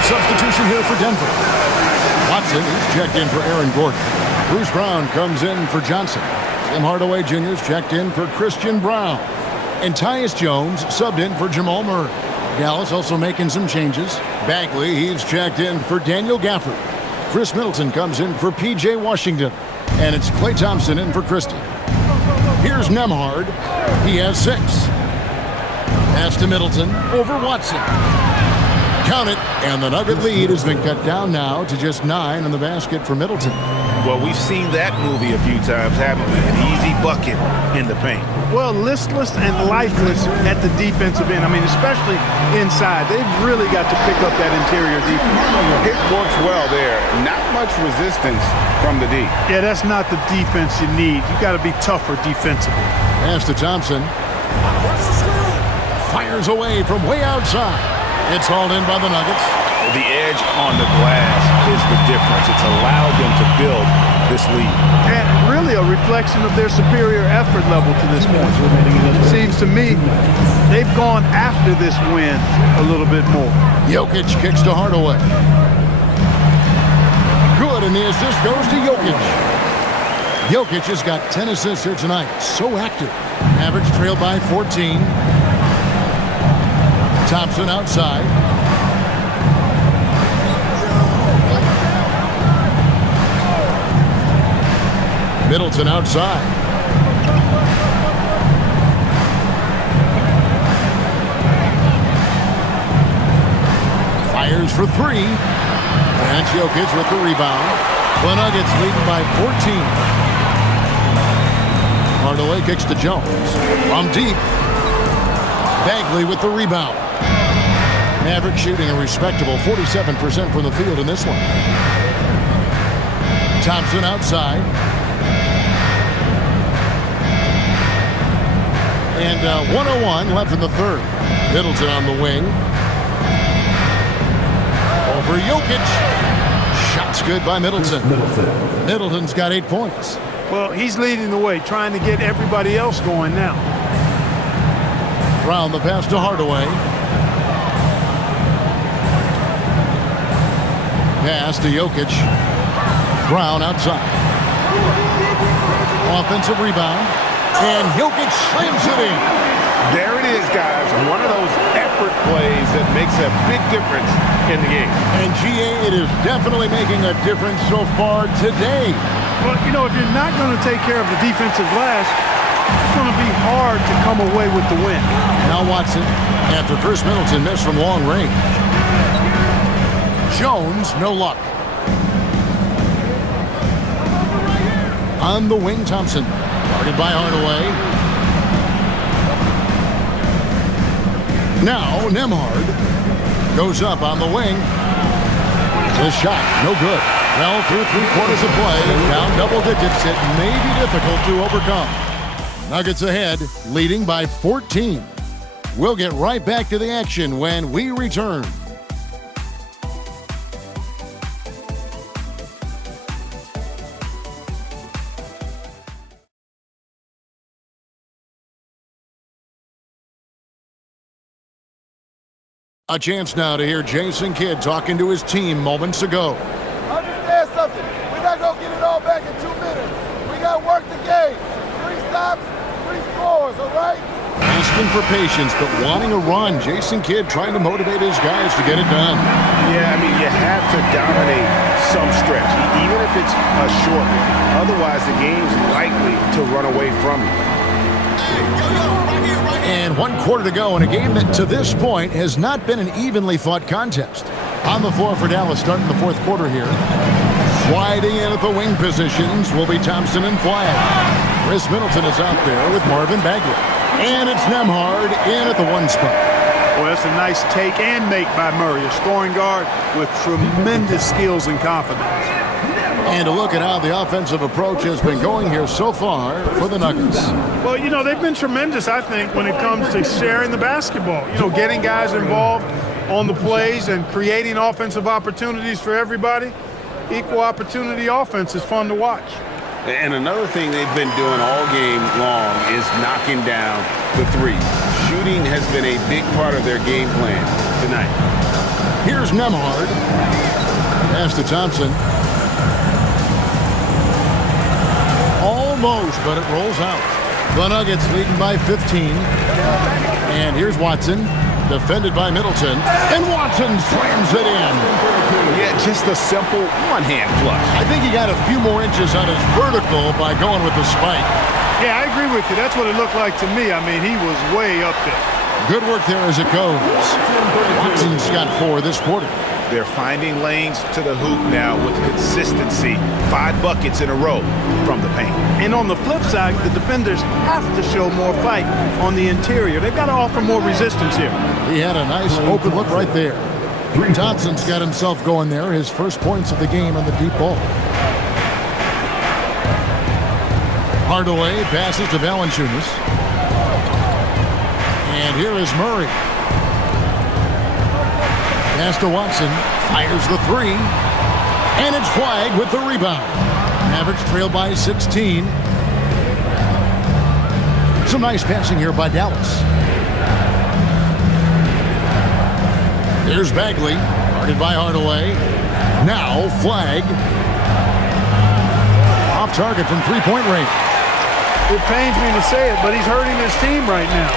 Substitution here for Denver. Watson is checked in for Aaron Gordon. Bruce Brown comes in for Johnson. Tim Hardaway Jr. is checked in for Christian Brown. And Tyus Jones subbed in for Jamal Murray. Dallas also making some changes. Bagley, he's checked in for Daniel Gafford. Chris Middleton comes in for P.J. Washington. And it's Klay Thompson in for Christie. Here's Nembhard. He has 6. Pass to Middleton over Watson. Count it, and the Nugget lead has been cut down now to just 9 on the basket for Middleton. Well, we've seen that movie a few times, haven't we? An easy bucket in the paint. Well, listless and lifeless at the defensive end. I mean, especially inside. They've really got to pick up that interior defense. It works well there. Not much resistance from the D. Yeah, that's not the defense you need. You got to be tougher defensively. Pass to Thompson. Fires away from way outside. It's hauled in by the Nuggets. The edge on the glass is the difference. It's allowed them to build this lead. And really a reflection of their superior effort level to this point. It seems to me they've gone after this win a little bit more. Jokic kicks to Hardaway. Good, and the assist goes to Jokic. Jokic has got 10 assists here tonight. So active. Mavericks trailed by 14. Thompson outside. Middleton outside. Fires for 3. And Jokic with the rebound. The Nuggets leading by 14. Hardaway kicks to Jones. From deep. Bagley with the rebound. Mavericks shooting a respectable 47% from the field in this one. Thompson outside. And 1:01 left in the third. Middleton on the wing. Over Jokic. Shots good by Middleton. Middleton's got 8 points. Well, he's leading the way, trying to get everybody else going now. Brown the pass to Hardaway. Pass to Jokic. Brown outside. Offensive rebound. And Jokic slams it in. There it is, guys. One of those effort plays that makes a big difference in the game. And GA, it is definitely making a difference so far today. Well, you know, if you're not going to take care of the defensive glass, it's going to be hard to come away with the win. Now Watson, after Chris Middleton missed from long range. Jones, no luck. On the wing, Thompson. Guarded by Hardaway. Now Nembhard goes up on the wing. The shot, no good. Well, through 3/4 of play and down double digits, it may be difficult to overcome. Nuggets ahead, leading by 14. We'll get right back to the action when we return. A chance now to hear Jason Kidd talking to his team moments ago. Understand something. We're not going to get it all back in 2 minutes. We got to work the game. 3 stops, 3 scores, all right? Asking for patience, but wanting a run. Jason Kidd trying to motivate his guys to get it done. Yeah, I mean, you have to dominate some stretch, even if it's a short one. Otherwise, the game's likely to run away from you. And 1 quarter to go in a game that, to this point, has not been an evenly fought contest. On the floor for Dallas starting the 4th quarter here. Sliding in at the wing positions will be Thompson and Flagg. Chris Middleton is out there with Marvin Bagley. And it's Nembhard in at the 1 spot. Well, that's a nice take and make by Murray, a scoring guard with tremendous skills and confidence. And a look at how the offensive approach has been going here so far for the Nuggets. Well, you know, they've been tremendous, I think, when it comes to sharing the basketball. You know, getting guys involved on the plays and creating offensive opportunities for everybody. Equal opportunity offense is fun to watch. And another thing they've been doing all game long is knocking down the 3. Shooting has been a big part of their game plan tonight. Here's Nembhard. Pass to Thompson. Almost, but it rolls out. The Nuggets leading by 15. And here's Watson. Defended by Middleton. And Watson slams it in. Yeah, just a simple one-hand flush. I think he got a few more inches on his vertical by going with the spike. Yeah, I agree with you. That's what it looked like to me. I mean, he was way up there. Good work there as it goes. Watson's got 4 this quarter. They're finding lanes to the hoop now with consistency. 5 buckets in a row from the paint. And on the flip side, the defenders have to show more fight on the interior. They've got to offer more resistance here. He had a nice open look right there. Thompson's got himself going there. His first points of the game on the deep ball. Hardaway passes to Valanciunas. And here is Murray. Pass to Watson. Fires the 3. And it's Flagg with the rebound. Mavericks trail by 16. Some nice passing here by Dallas. Here's Bagley. Guarded by Hardaway. Now Flagg. Off target from 3-point range. It pains me to say it, but he's hurting his team right now.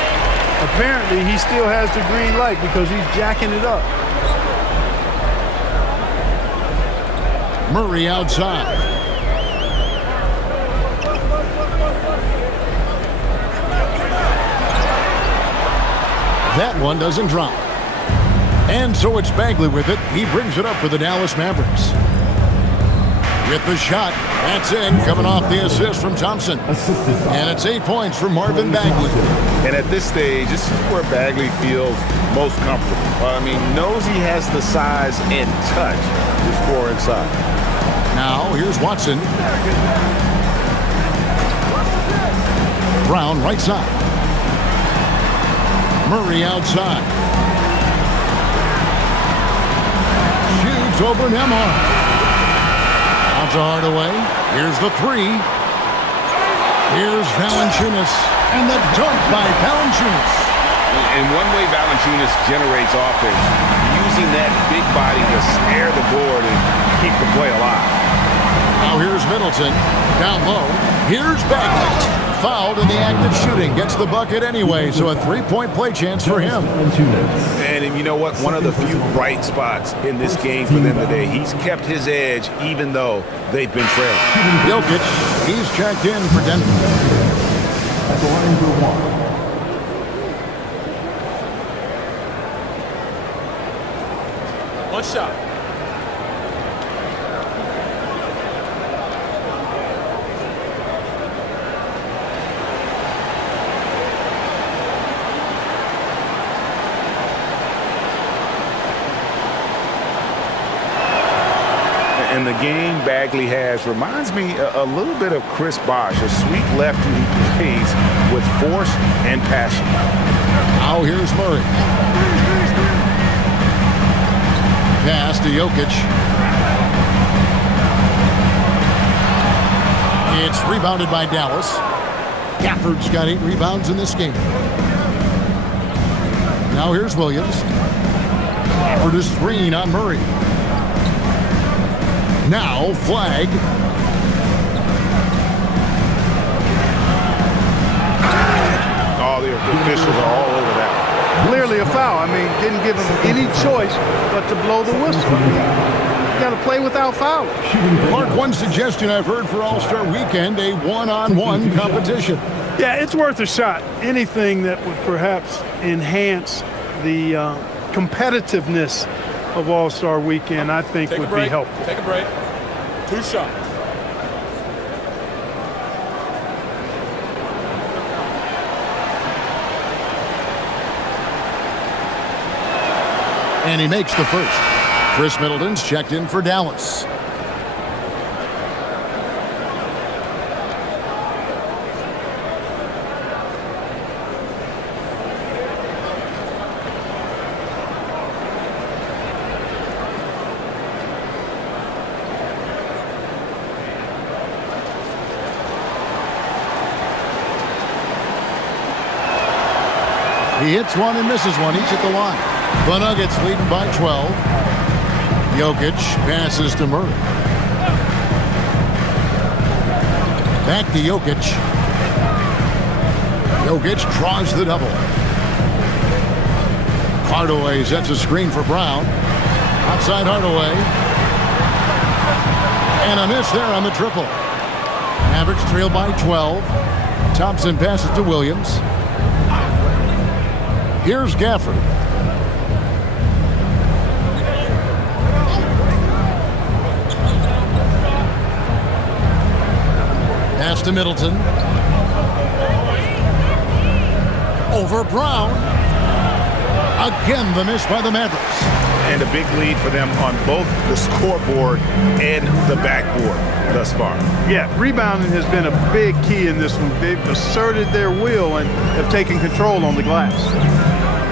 Apparently, he still has the green light because he's jacking it up. Murray outside. That one doesn't drop. And so it's Bagley with it. He brings it up for the Dallas Mavericks. With the shot, that's in, coming off the assist from Thompson. And it's 8 points for Marvin Bagley. And at this stage, this is where Bagley feels most comfortable. I mean, knows he has the size and touch to score inside. Now, here's Watson. Brown right side. Murray outside. Shoots over Nembhard. Out to Hardaway. Here's the 3. Here's Valanciunas. And the dunk by Valanciunas. And one way Valanciunas generates offense, using that big body to snare the board and keep the play alive. Now here's Middleton. Down low. Here's Bagley. Fouled in the act of shooting. Gets the bucket anyway, so a 3-point play chance for him. And you know what? One of the few bright spots in this game for them today. He's kept his edge even though they've been trailing. Jokic, he's checked in for Denver. At the line for 1. One shot. And the game Bagley has reminds me a little bit of Chris Bosh, a sweet lefty who plays with force and passion. Now here's Murray. Pass to Jokic. It's rebounded by Dallas. Gafford's got 8 rebounds in this game. Now here's Williams. For the screen on Murray. Now flag. All the officials are all over that. Clearly a foul. I mean, didn't give him any choice but to blow the whistle. You got to play without fouling. Clark, one suggestion I've heard for All-Star Weekend, a one-on-one competition. Yeah, it's worth a shot. Anything that would perhaps enhance the competitiveness of All-Star Weekend, I think would be helpful. Take a break. 2 shots. And he makes the first. Chris Middleton's checked in for Dallas. He hits one and misses one, each at the line. The Nuggets leading by 12. Jokic passes to Murray. Back to Jokic. Jokic draws the double. Hardaway sets a screen for Brown. Outside Hardaway. And a miss there on the triple. Mavericks trail by 12. Thompson passes to Williams. Here's Gafford. Pass to Middleton. Over Brown. Again, the miss by the Mavericks. And a big lead for them on both the scoreboard and the backboard thus far. Yeah, rebounding has been a big key in this one. They've asserted their will and have taken control on the glass.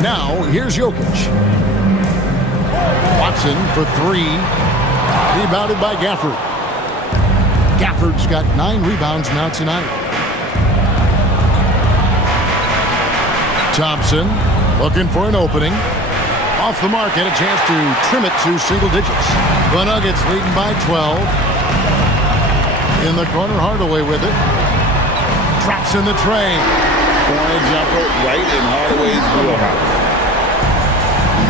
Now, here's Jokic. Watson for 3. Rebounded by Gafford. Gafford's got 9 rebounds now tonight. Thompson looking for an opening. Off the mark, had a chance to trim it to single digits. The Nuggets leading by 12. In the corner, Hardaway with it. Drops in the tray. Corner jumper right in Hardaway's wheelhouse.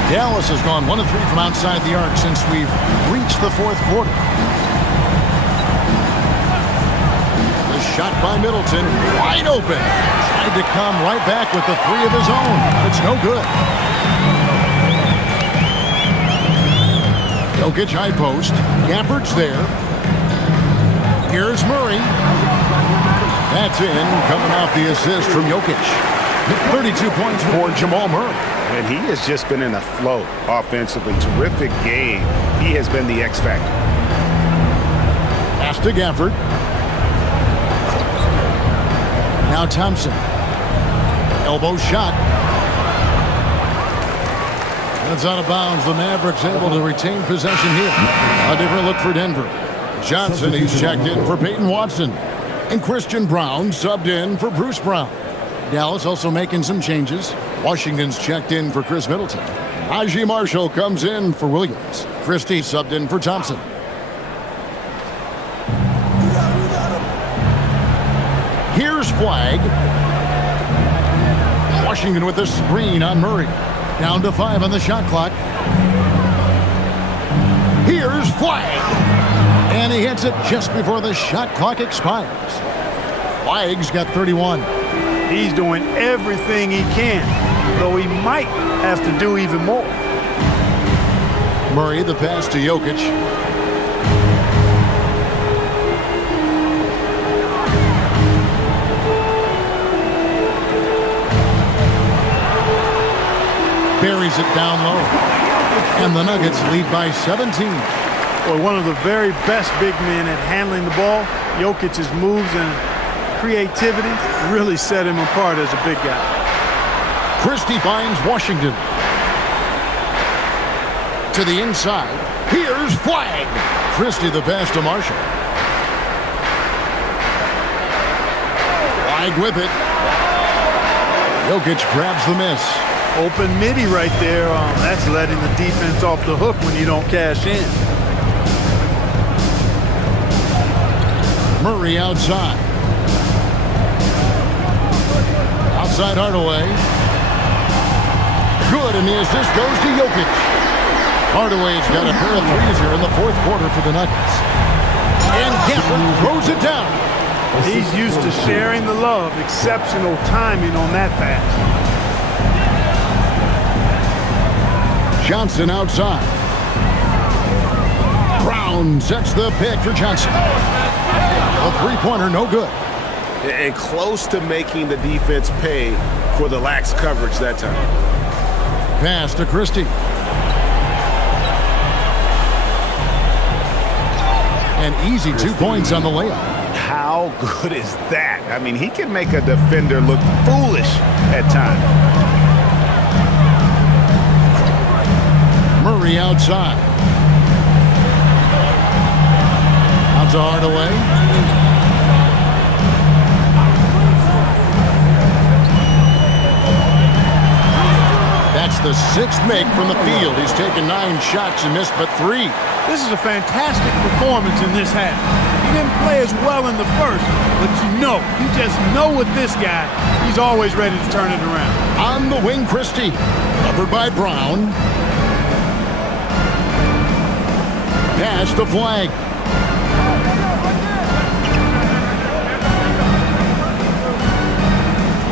Dallas has gone 1 of 3 from outside the arc since we've reached the 4th quarter. The shot by Middleton, wide open. Tried to come right back with the 3 of his own, but it's no good. Jokic high post. Gafford's there. Here's Murray. That's in, coming off the assist from Jokic. 32 points for Jamal Murray. And he has just been in a flow offensively. Terrific game. He has been the X factor. Pass to Gafford. Now Thompson. Elbow shot. That's out of bounds. The Mavericks able to retain possession here. A different look for Denver. Johnson, he's checked in for Peyton Watson. And Christian Brown subbed in for Bruce Brown. Dallas also making some changes. Washington's checked in for Chris Middleton. Najee Marshall comes in for Williams. Christie subbed in for Thompson. Here's Flag. Washington with the screen on Murray. Down to 5 on the shot clock. Here's Flag. And he hits it just before the shot clock expires. Flag's got 31. He's doing everything he can, though he might have to do even more. Murray, the pass to Jokic. Buries it down low. And the Nuggets lead by 17. Well, one of the very best big men at handling the ball. Jokic's moves and creativity really set him apart as a big guy. Christie finds Washington. To the inside. Here's Flag. Christie the pass to Marshall. Flag with it. Jokic grabs the miss. Open midi right there. That's letting the defense off the hook when you don't cash in. Murray outside. Outside Hardaway. Good, and the assist goes to Jokic. Hardaway's got a pair of threes here in the fourth quarter for the Nuggets. And Gafford throws it down. He's used to sharing the love. Exceptional timing on that pass. Johnson outside. Brown sets the pick for Johnson. A three-pointer, no good. And close to making the defense pay for the lax coverage that time. Pass to Christie. An easy 2 points on the layup. How good is that? I mean, he can make a defender look foolish at times. Murray outside. Out to Hardaway. That's the sixth make from the field. He's taken 9 shots and missed but 3. This is a fantastic performance in this half. He didn't play as well in the first, but you just know with this guy, he's always ready to turn it around. On the wing, Christie. Covered by Brown. Pass to Flag.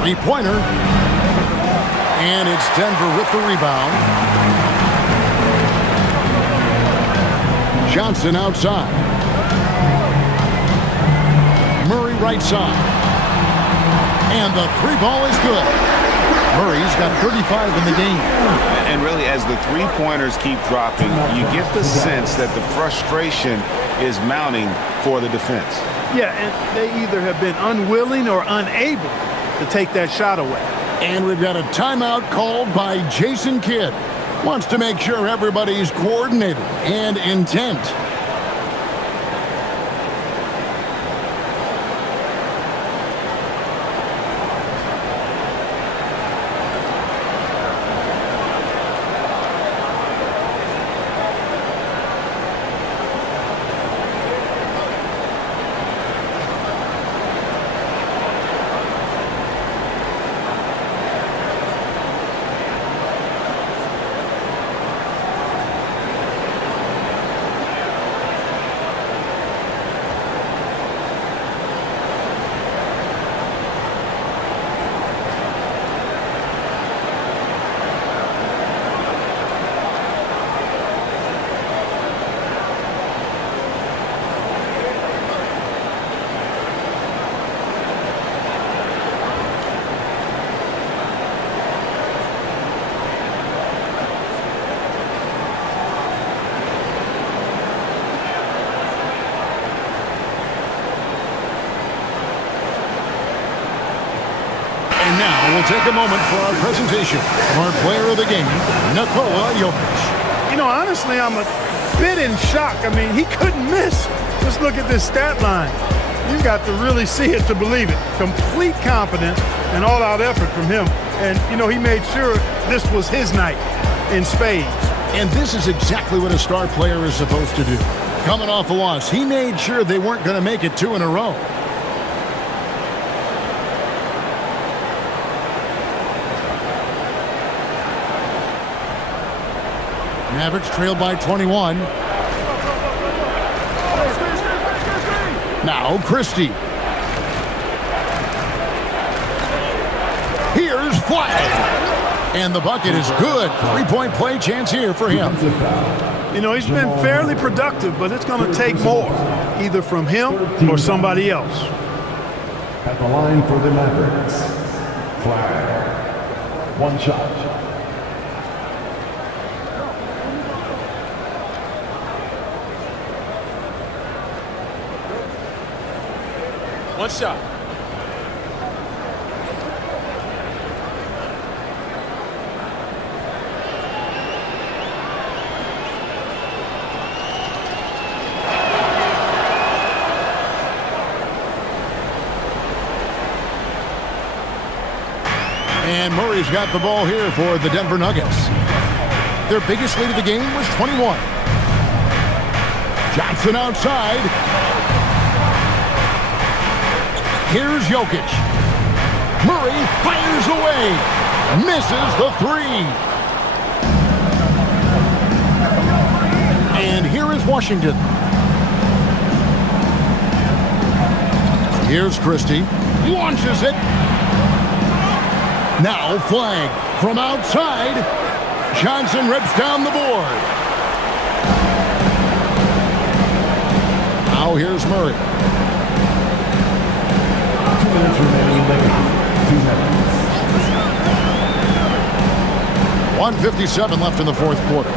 Three-pointer. And it's Denver with the rebound. Johnson outside. Murray right side. And the three ball is good. Murray's got 35 in the game. And really, as the three-pointers keep dropping, you get the sense that the frustration is mounting for the defense. Yeah, and they either have been unwilling or unable to take that shot away. And we've got a timeout called by Jason Kidd. Wants to make sure everybody's coordinated and intent. Now we'll take a moment for our presentation of our player of the game, Nikola Jokic. Honestly, I'm a bit in shock. I mean, he couldn't miss. Just look at this stat line. You've got to really see it to believe it. Complete confidence and all-out effort from him. And, he made sure this was his night in spades. And this is exactly what a star player is supposed to do. Coming off a loss, he made sure they weren't going to make it 2 in a row. Mavericks trailed by 21. Now Christie. Here's Flag. And the bucket is good. 3-point play chance here for him. He's been fairly productive, but it's going to take more, either from him or somebody else. At the line for the Mavericks, Flag. 1 shot. One shot. And Murray's got the ball here for the Denver Nuggets. Their biggest lead of the game was 21. Johnson outside. Here's Jokic. Murray fires away. Misses the three. And here is Washington. Here's Christie. Launches it. Now flag from outside. Johnson rips down the board. Now here's Murray. 2 minutes remaining in the game. 2 minutes. 1:57 left in the fourth quarter.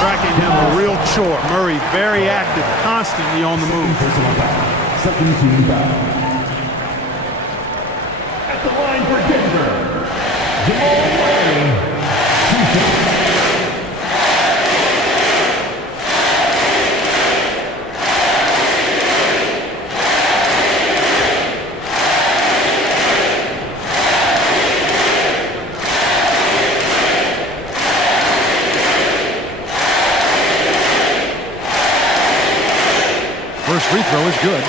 Tracking him a real chore. Murray very active, constantly on the move. Personal foul. Second team foul. At the line for Denver, Jamal Murray. 2 shots. First free throw is good.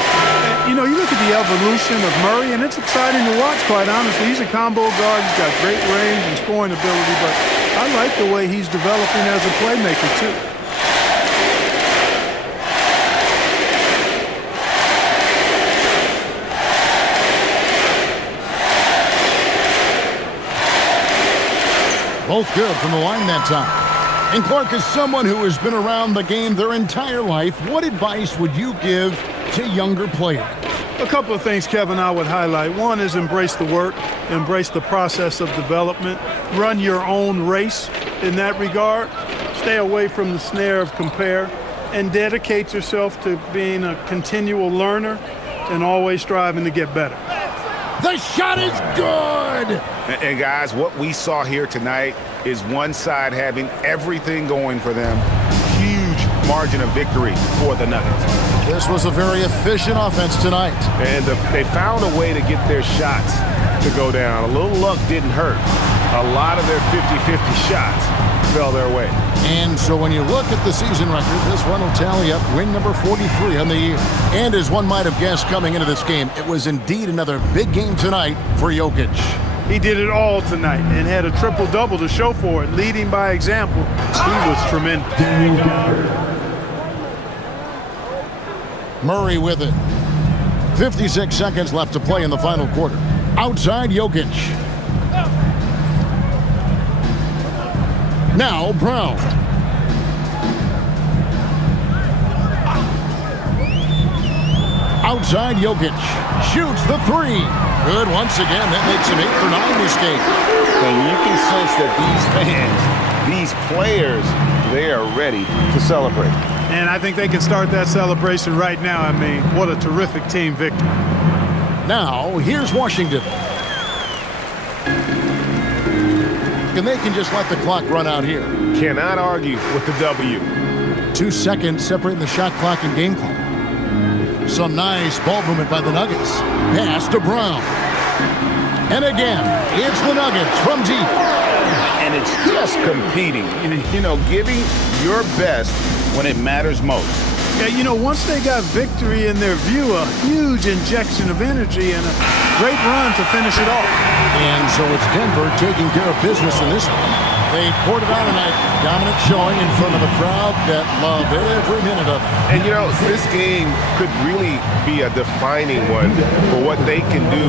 You know, you look at the evolution of Murray, and it's exciting to watch, quite honestly. He's a combo guard. He's got great range and scoring ability, but I like the way he's developing as a playmaker, too. Both good from the line that time. And Clark, is someone who has been around the game their entire life, what advice would you give to younger players? A couple of things, Kevin, I would highlight. One is embrace the work, embrace the process of development, run your own race in that regard, stay away from the snare of compare, and dedicate yourself to being a continual learner and always striving to get better. The shot is good! And guys, what we saw here tonight is one side having everything going for them. Huge margin of victory for the Nuggets. This was a very efficient offense tonight. And they found a way to get their shots to go down. A little luck didn't hurt. A lot of their 50-50 shots fell their way. And so when you look at the season record, this one will tally up win number 43 on the year. And as one might have guessed coming into this game, it was indeed another big game tonight for Jokic. He did it all tonight and had a triple-double to show for it, leading by example. He was tremendous. Murray with it. 56 seconds left to play in the final quarter. Outside Jokic. Now Brown. Outside Jokic. Shoots the three. Good once again. That makes him 8 for 9 this game. And you can sense that these fans, these players, they are ready to celebrate. And I think they can start that celebration right now. I mean, what a terrific team victory. Now, here's Washington. And they can just let the clock run out here. Cannot argue with the W. 2 seconds separating the shot clock and game clock. Some nice ball movement by the Nuggets. Pass to Brown. And again, it's the Nuggets from deep. And it's just competing, you know, giving your best when it matters most. Yeah, you know, once they got victory in their view, a huge injection of energy and a great run to finish it off. And so it's Denver taking care of business in this one. They poured it on tonight. Dominant showing in front of a crowd that loved every minute of it. And, you know, this game could really be a defining one for what they can do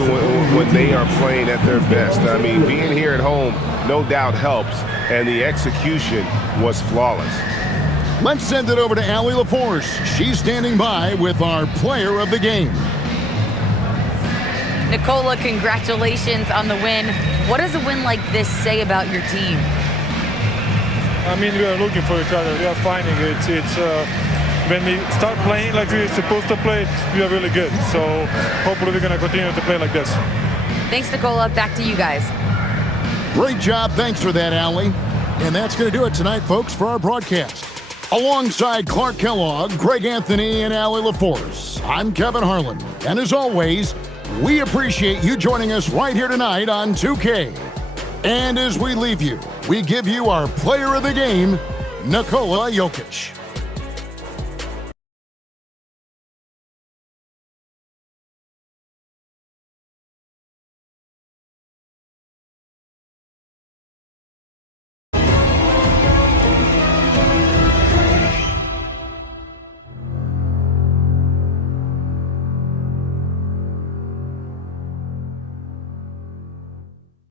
when they are playing at their best. I mean, being here at home no doubt helps, and the execution was flawless. Let's send it over to Allie LaForce. She's standing by with our player of the game. Nicola, congratulations on the win. What does a win like this say about your team? I mean, we are looking for each other. We are finding it. When we start playing like we're supposed to play, we are really good. So hopefully we're going to continue to play like this. Thanks, Nicola. Back to you guys. Great job. Thanks for that, Allie. And that's going to do it tonight, folks, for our broadcast. Alongside Clark Kellogg, Greg Anthony, and Allie LaForce, I'm Kevin Harlan. And as always, We appreciate you joining us right here tonight on 2K. And as we leave you, we give you our player of the game, Nikola Jokic.